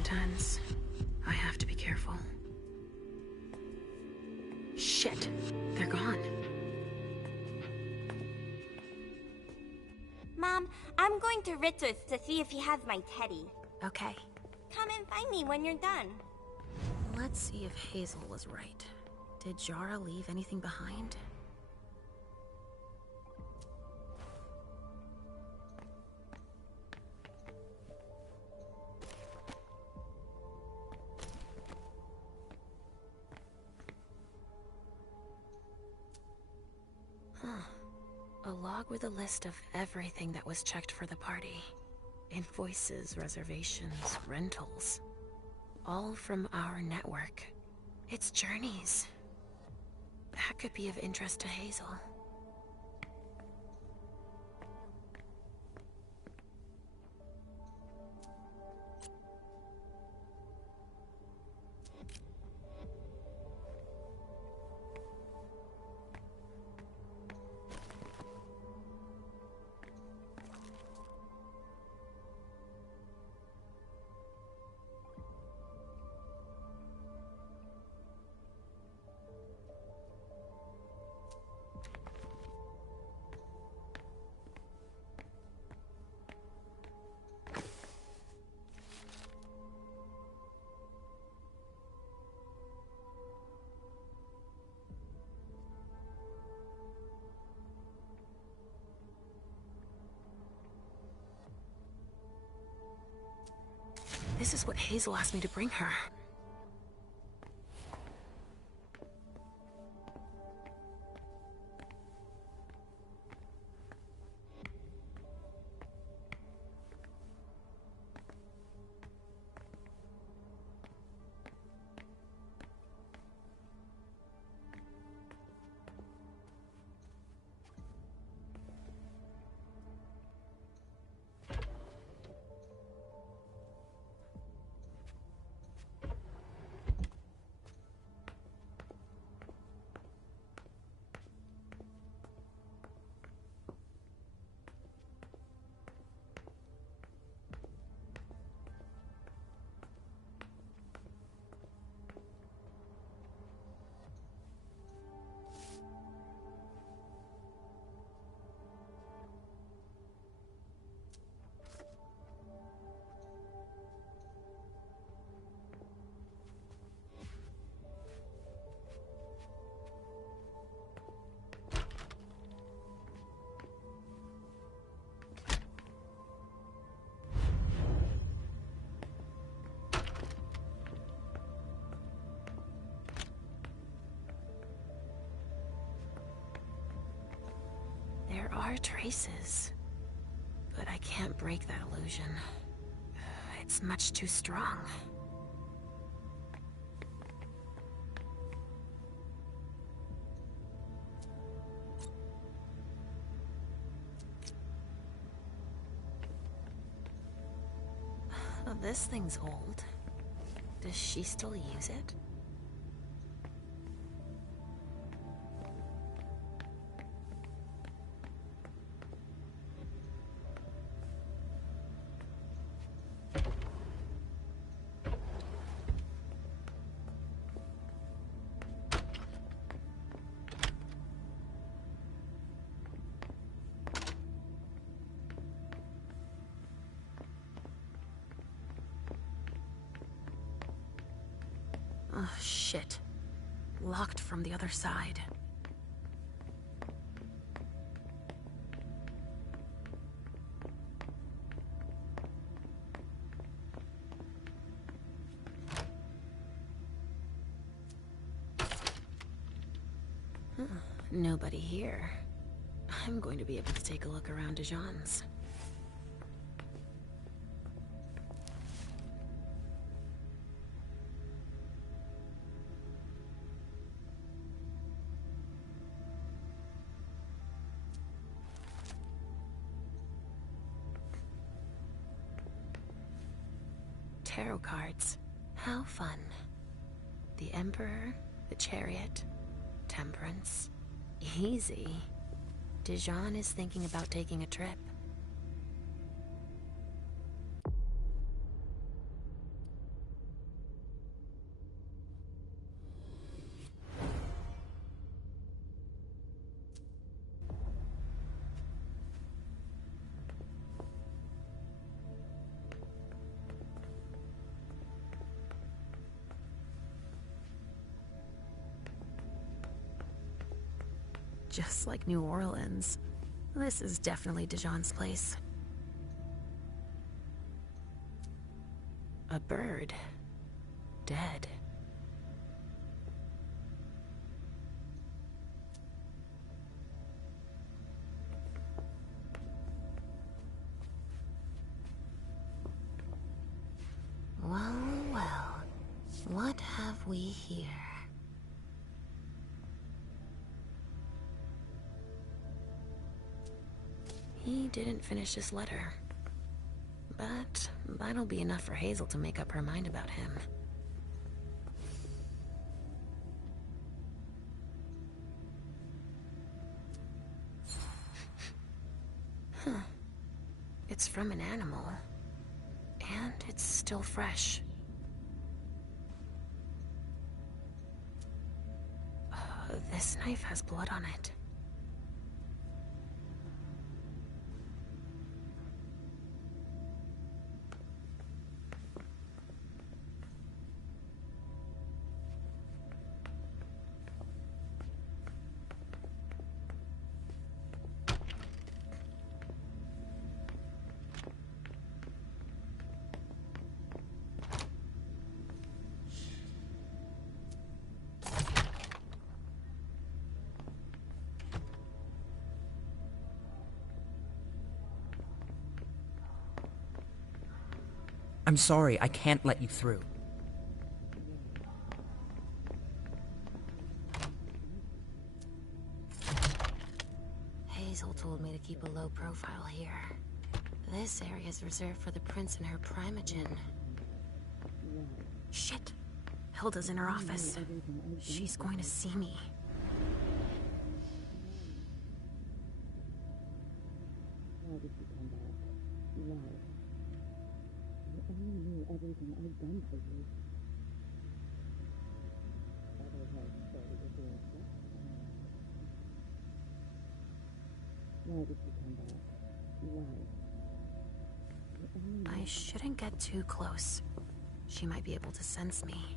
intense. I have to be careful. Shit, they're gone. Mom, I'm going to Ritzer's to see if he has my teddy. Okay. Come and find me when you're done. Let's see if Hazel was right. Did Jara leave anything behind? A log with a list of everything that was checked for the party. Invoices, reservations, rentals. All from our network. It's journeys. That could be of interest to Hazel. This is what Hazel asked me to bring her. There are traces, but I can't break that illusion. It's much too strong. This thing's old. Does she still use it? Oh, shit. Locked from the other side. Nobody here. I'm going to be able to take a look around Dijon's. Tarot cards. How fun. The Emperor, the Chariot, Temperance. Easy. Dijon is thinking about taking a trip. Just like New Orleans. This is definitely Dijon's place. A bird. Dead. Well, well. What have we here? He didn't finish his letter. But that'll be enough for Hazel to make up her mind about him. Huh. It's from an animal. And it's still fresh. This knife has blood on it. I'm sorry, I can't let you through. Hazel told me to keep a low profile here. This area is reserved for the prince and her primogen. Shit. Hilda's in her office. She's going to see me. Why did you come back? Why? You only knew everything I'd done for you. Otherwise, so you were doing just fine. Why did you come back? Why? I shouldn't get too close. She might be able to sense me.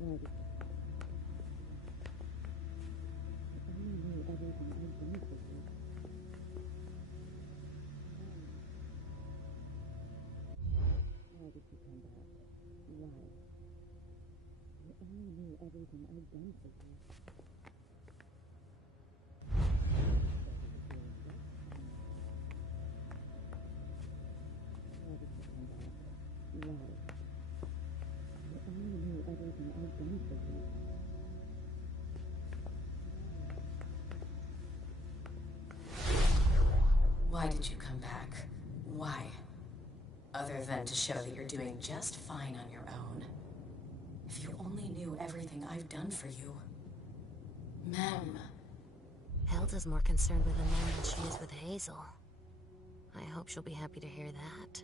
Why did you? I only knew everything I'd done for you. Why did you come back? Why? You only knew everything I'd done for you. Why did you come back? Why? You only knew everything I'd done for you. Why did you come back? Why? Other than to show that you're doing just fine on your own. If you only knew everything I've done for you. Mem. Hilda's more concerned with the man than she is with Hazel. I hope she'll be happy to hear that.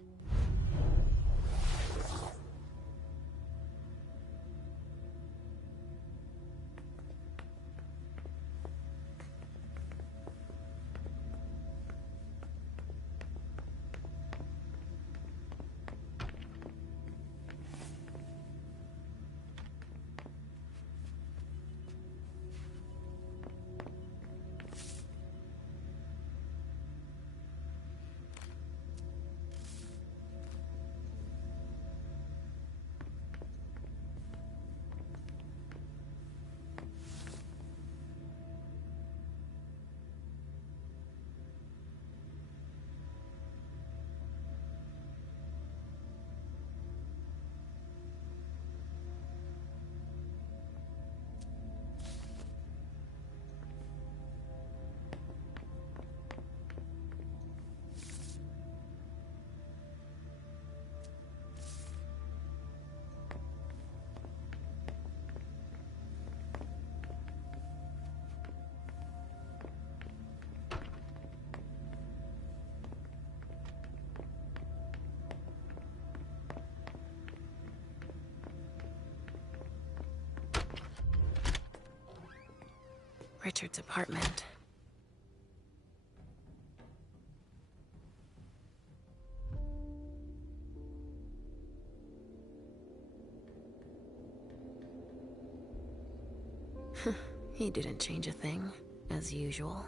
Richard's apartment. He didn't change a thing, as usual.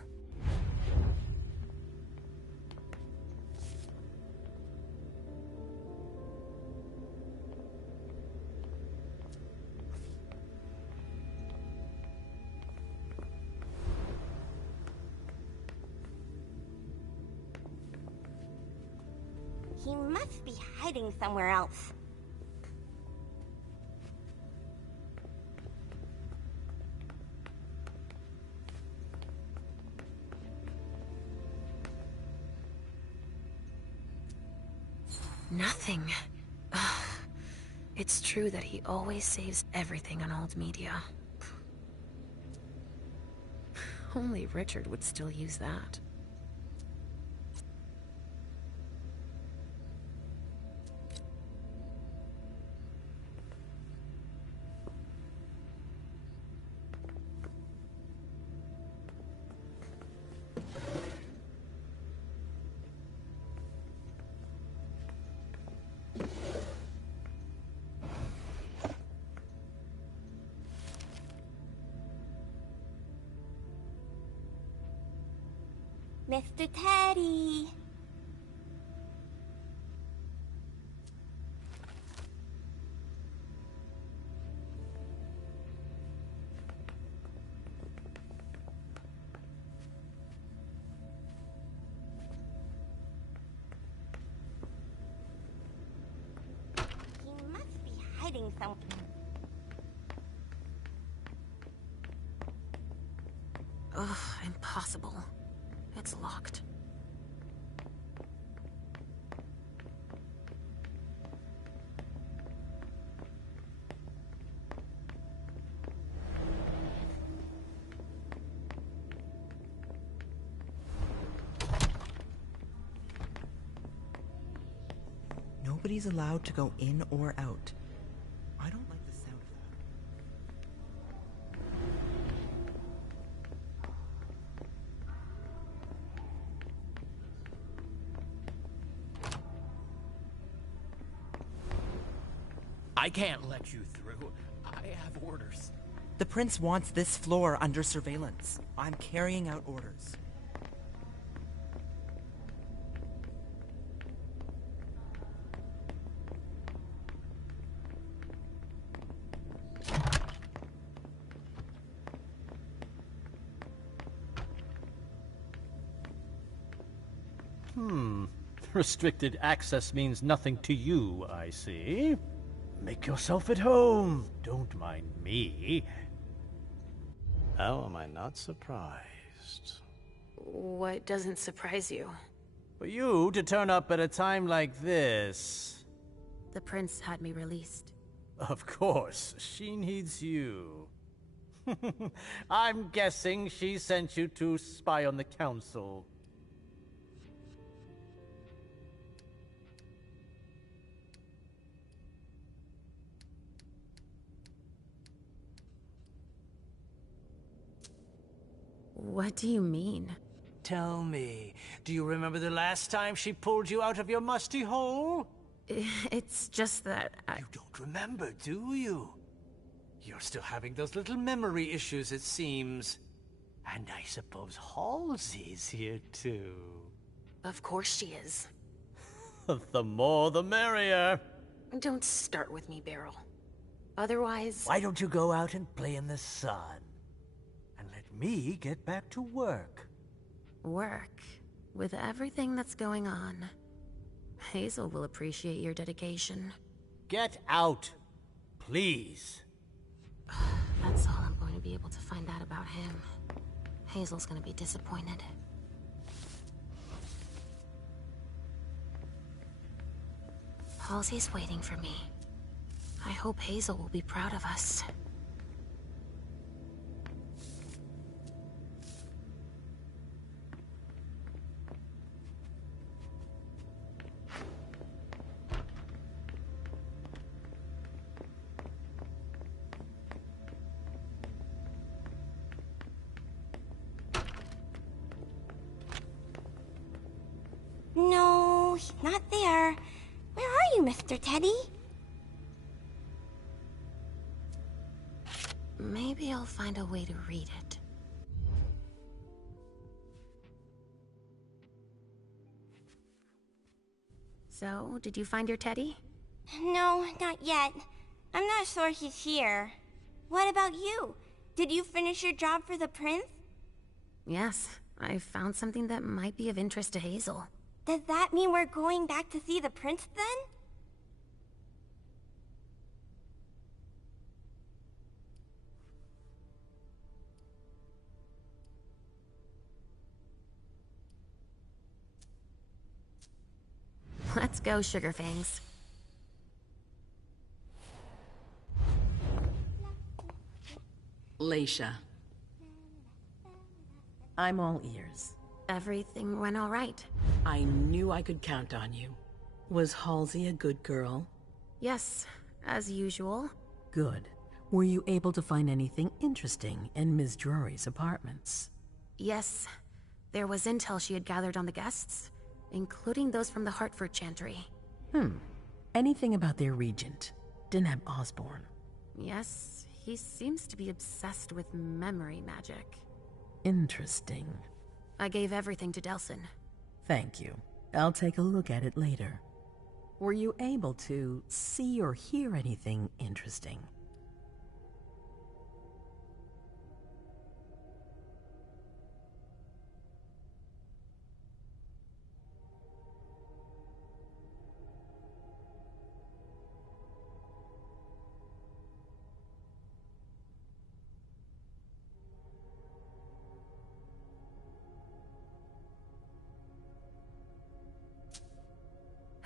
He must be hiding somewhere else. Nothing. Ugh. It's true that he always saves everything on old media. Only Richard would still use that. Mr. Teddy! He must be hiding somewhere. Ugh, impossible. It's locked. Nobody's allowed to go in or out. I don't like the sound of that. I can't let you through. I have orders. The prince wants this floor under surveillance. I'm carrying out orders. Restricted access means nothing to you, I see. Make yourself at home. Don't mind me. How am I not surprised? What doesn't surprise you? For you to turn up at a time like this. The prince had me released. Of course, she needs you. I'm guessing she sent you to spy on the council. What do you mean? Tell me, do you remember the last time she pulled you out of your musty hole? It's just that You don't remember, do you? You're still having those little memory issues, it seems. And I suppose Halsey's here, too. Of course she is. The more the merrier. Don't start with me, Beryl. Otherwise... Why don't you go out and play in the sun? And let me get back to work. Work? With everything that's going on, Hazel will appreciate your dedication. Get out, please. That's all I'm going to be able to find out about him. Hazel's gonna be disappointed. Halsey's waiting for me. I hope Hazel will be proud of us. not there. Where are you, Mr. Teddy? Maybe I'll find a way to read it. So, did you find your teddy? No, not yet. I'm not sure he's here. What about you? Did you finish your job for the prince? Yes, I found something that might be of interest to Hazel. Does that mean we're going back to see the prince then? Let's go, Sugarfangs. Leisha. I'm all ears. Everything went all right. I knew I could count on you. Was Halsey a good girl? Yes, as usual. Good. Were you able to find anything interesting in Ms. Drury's apartments? Yes. There was intel she had gathered on the guests, including those from the Hartford Chantry. Anything about their regent, Deneb Osborne? Yes, he seems to be obsessed with memory magic. Interesting. I gave everything to Delsin. Thank you. I'll take a look at it later. Were you able to see or hear anything interesting?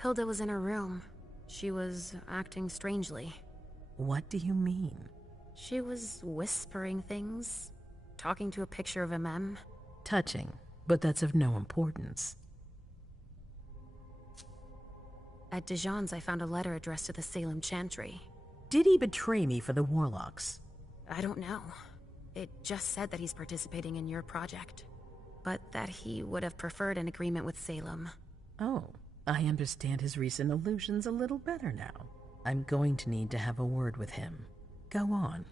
Hilda was in her room. She was acting strangely. What do you mean? She was whispering things, talking to a picture of MM. Touching, but that's of no importance. At Dijon's, I found a letter addressed to the Salem Chantry. Did he betray me for the Warlocks? I don't know. It just said that he's participating in your project, but that he would have preferred an agreement with Salem. Oh, I understand his recent allusions a little better now. I'm going to need to have a word with him. Go on.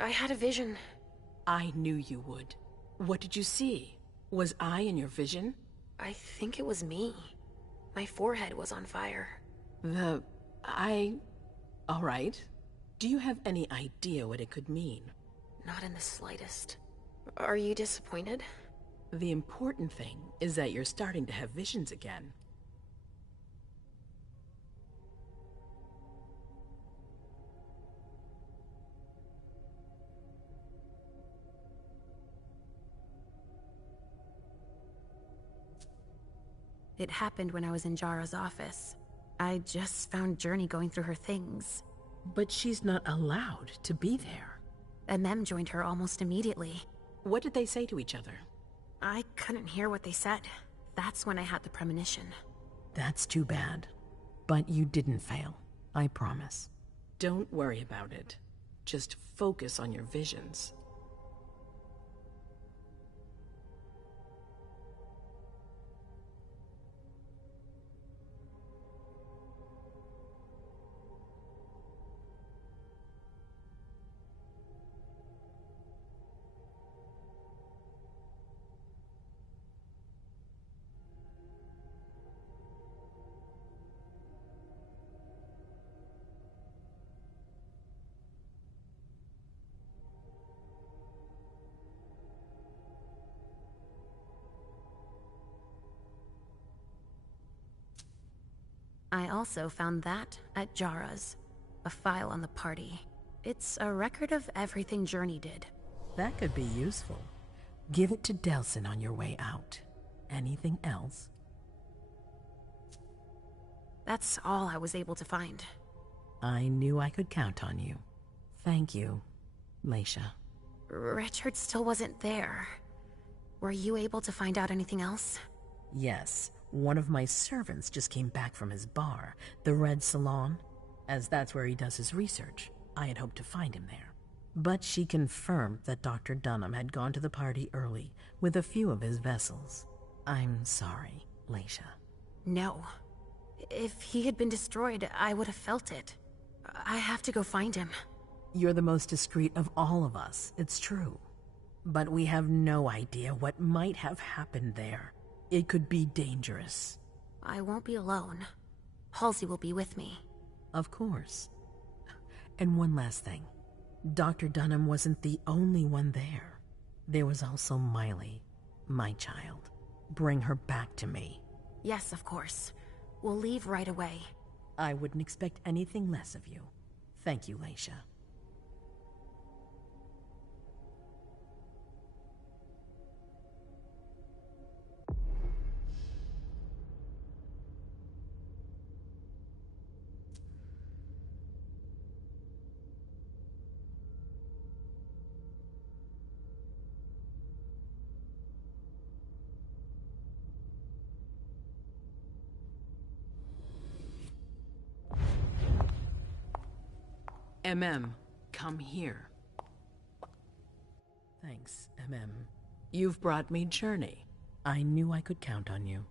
I had a vision. I knew you would. What did you see? Was I in your vision? I think it was me. My forehead was on fire. All right. Do you have any idea what it could mean? Not in the slightest. Are you disappointed? The important thing is that you're starting to have visions again. It happened when I was in Jara's office. I just found Journey going through her things. But she's not allowed to be there. MM joined her almost immediately. What did they say to each other? I couldn't hear what they said. That's when I had the premonition. That's too bad. But you didn't fail, I promise. Don't worry about it. Just focus on your visions. I also found that at Jara's. A file on the party. It's a record of everything Journey did. That could be useful. Give it to Delsin on your way out. Anything else? That's all I was able to find. I knew I could count on you. Thank you, Leisha. Richard still wasn't there. Were you able to find out anything else? Yes. One of my servants just came back from his bar, the Red Salon, as that's where he does his research. I had hoped to find him there. But she confirmed that Dr. Dunham had gone to the party early with a few of his vessels. I'm sorry, Leisha. No. If he had been destroyed, I would have felt it. I have to go find him. You're the most discreet of all of us, it's true. But we have no idea what might have happened there. It could be dangerous. I won't be alone. Halsey will be with me. Of course. And one last thing. Dr. Dunham wasn't the only one there. There was also Miley, my child. Bring her back to me. Yes, of course. We'll leave right away. I wouldn't expect anything less of you. Thank you, Leisha. Come here. Thanks, You've brought me Journey. I knew I could count on you.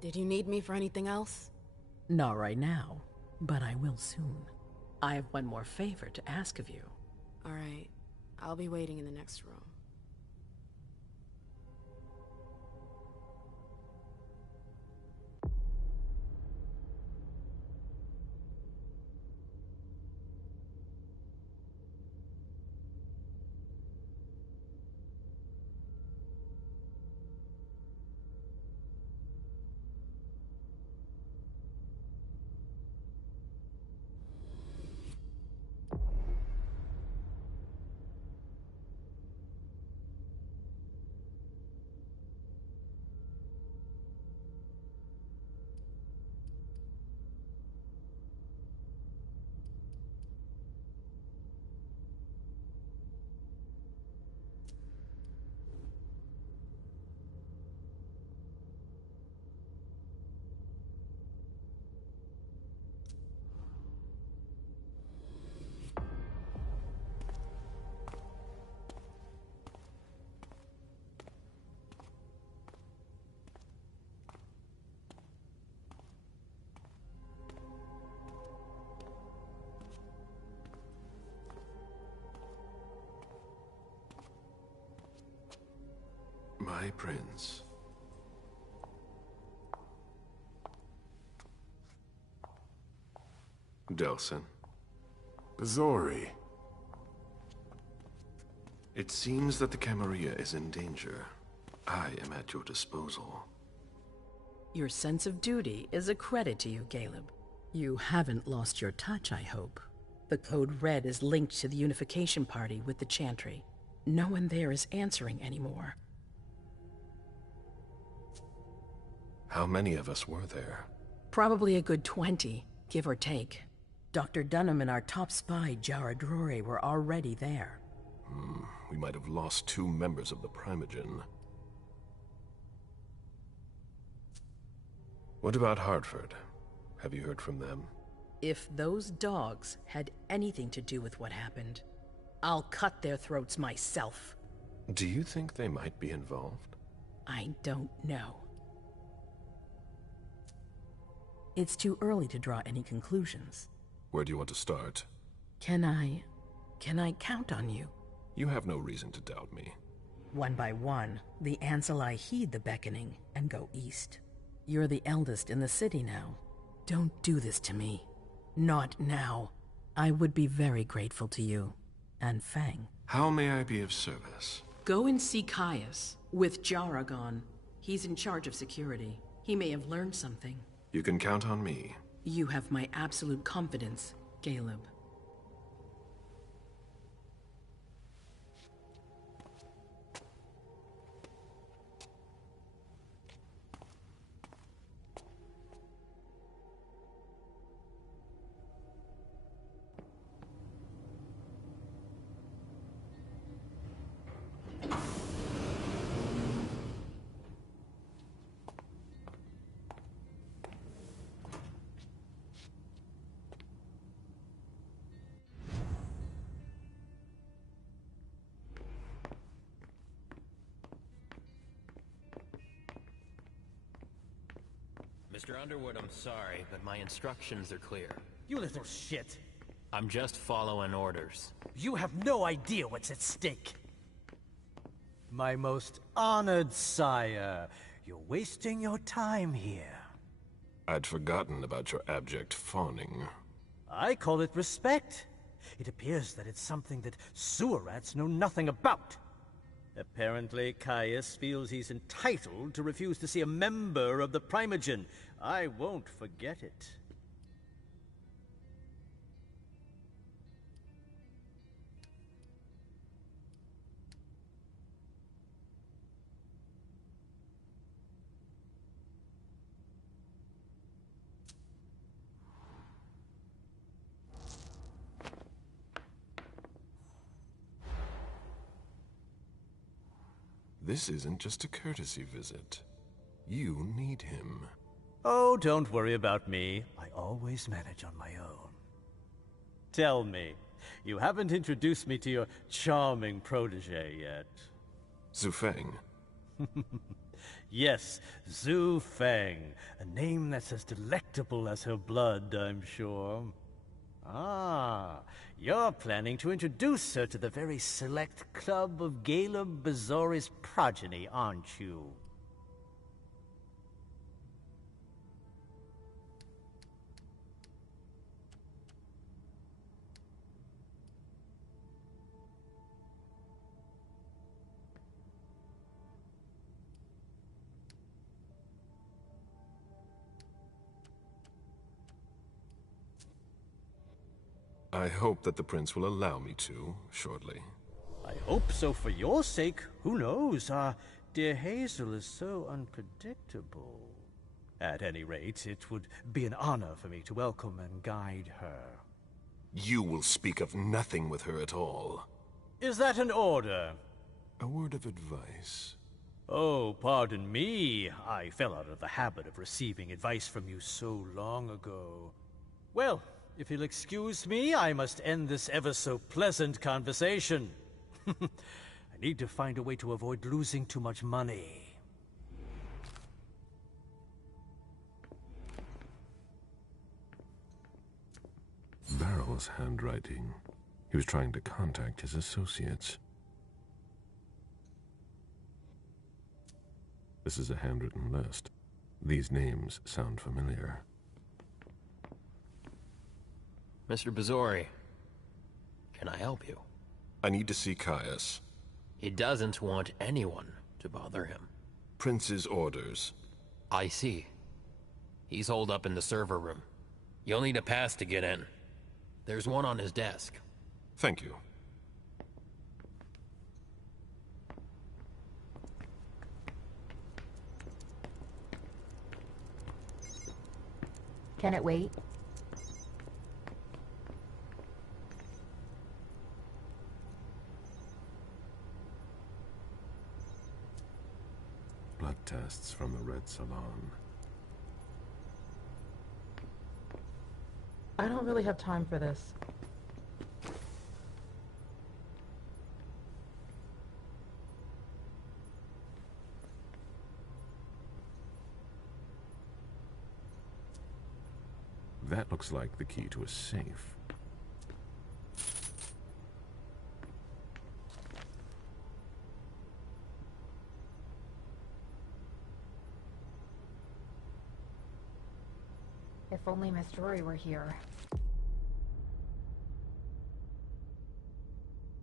Did you need me for anything else? Not right now, but I will soon. I have one more favor to ask of you. All right. I'll be waiting in the next room. My prince. Delsin. Bazori. It seems that the Camarilla is in danger. I am at your disposal. Your sense of duty is a credit to you, Caleb. You haven't lost your touch, I hope. The Code Red is linked to the Unification Party with the Chantry. No one there is answering anymore. How many of us were there? Probably a good 20, give or take. Dr. Dunham and our top spy, Jara Drore, were already there. We might have lost 2 members of the Primogen. What about Hartford? Have you heard from them? If those dogs had anything to do with what happened, I'll cut their throats myself. Do you think they might be involved? I don't know. It's too early to draw any conclusions. Where do you want to start? Can I count on you? You have no reason to doubt me. One by one, the Ancillai heed the beckoning and go east. You're the eldest in the city now. Don't do this to me. Not now. I would be very grateful to you. And Fang. How may I be of service? Go and see Caius, with Jara gone. He's in charge of security. He may have learned something. You can count on me. You have my absolute confidence, Caleb. Mr. Underwood, I'm sorry, but my instructions are clear. You little shit. I'm just following orders. You have no idea what's at stake. My most honored sire, you're wasting your time here. I'd forgotten about your abject fawning. I call it respect. It appears that it's something that sewer rats know nothing about. Apparently, Caius feels he's entitled to refuse to see a member of the Primogen. I won't forget it. This isn't just a courtesy visit. You need him. Oh, don't worry about me. I always manage on my own. Tell me, you haven't introduced me to your charming protege yet. Zhu Feng. Yes, Zhu Feng. A name that's as delectable as her blood, I'm sure. Ah, you're planning to introduce her to the very select club of Gala Bazori's progeny, aren't you? I hope that the prince will allow me to, shortly. I hope so for your sake. Who knows? Dear Hazel is so unpredictable. At any rate, it would be an honor for me to welcome and guide her. You will speak of nothing with her at all. Is that an order? A word of advice. Oh, pardon me. I fell out of the habit of receiving advice from you so long ago. Well, if you'll excuse me, I must end this ever-so-pleasant conversation. I need to find a way to avoid losing too much money. Barrel's handwriting. He was trying to contact his associates. This is a handwritten list. These names sound familiar. Mr. Bazori, can I help you? I need to see Caius. He doesn't want anyone to bother him. Prince's orders. I see. He's holed up in the server room. You'll need a pass to get in. There's one on his desk. Thank you. Can it wait? Blood tests from the Red Salon. I don't really have time for this. That looks like the key to a safe. If only Miss Drury were here.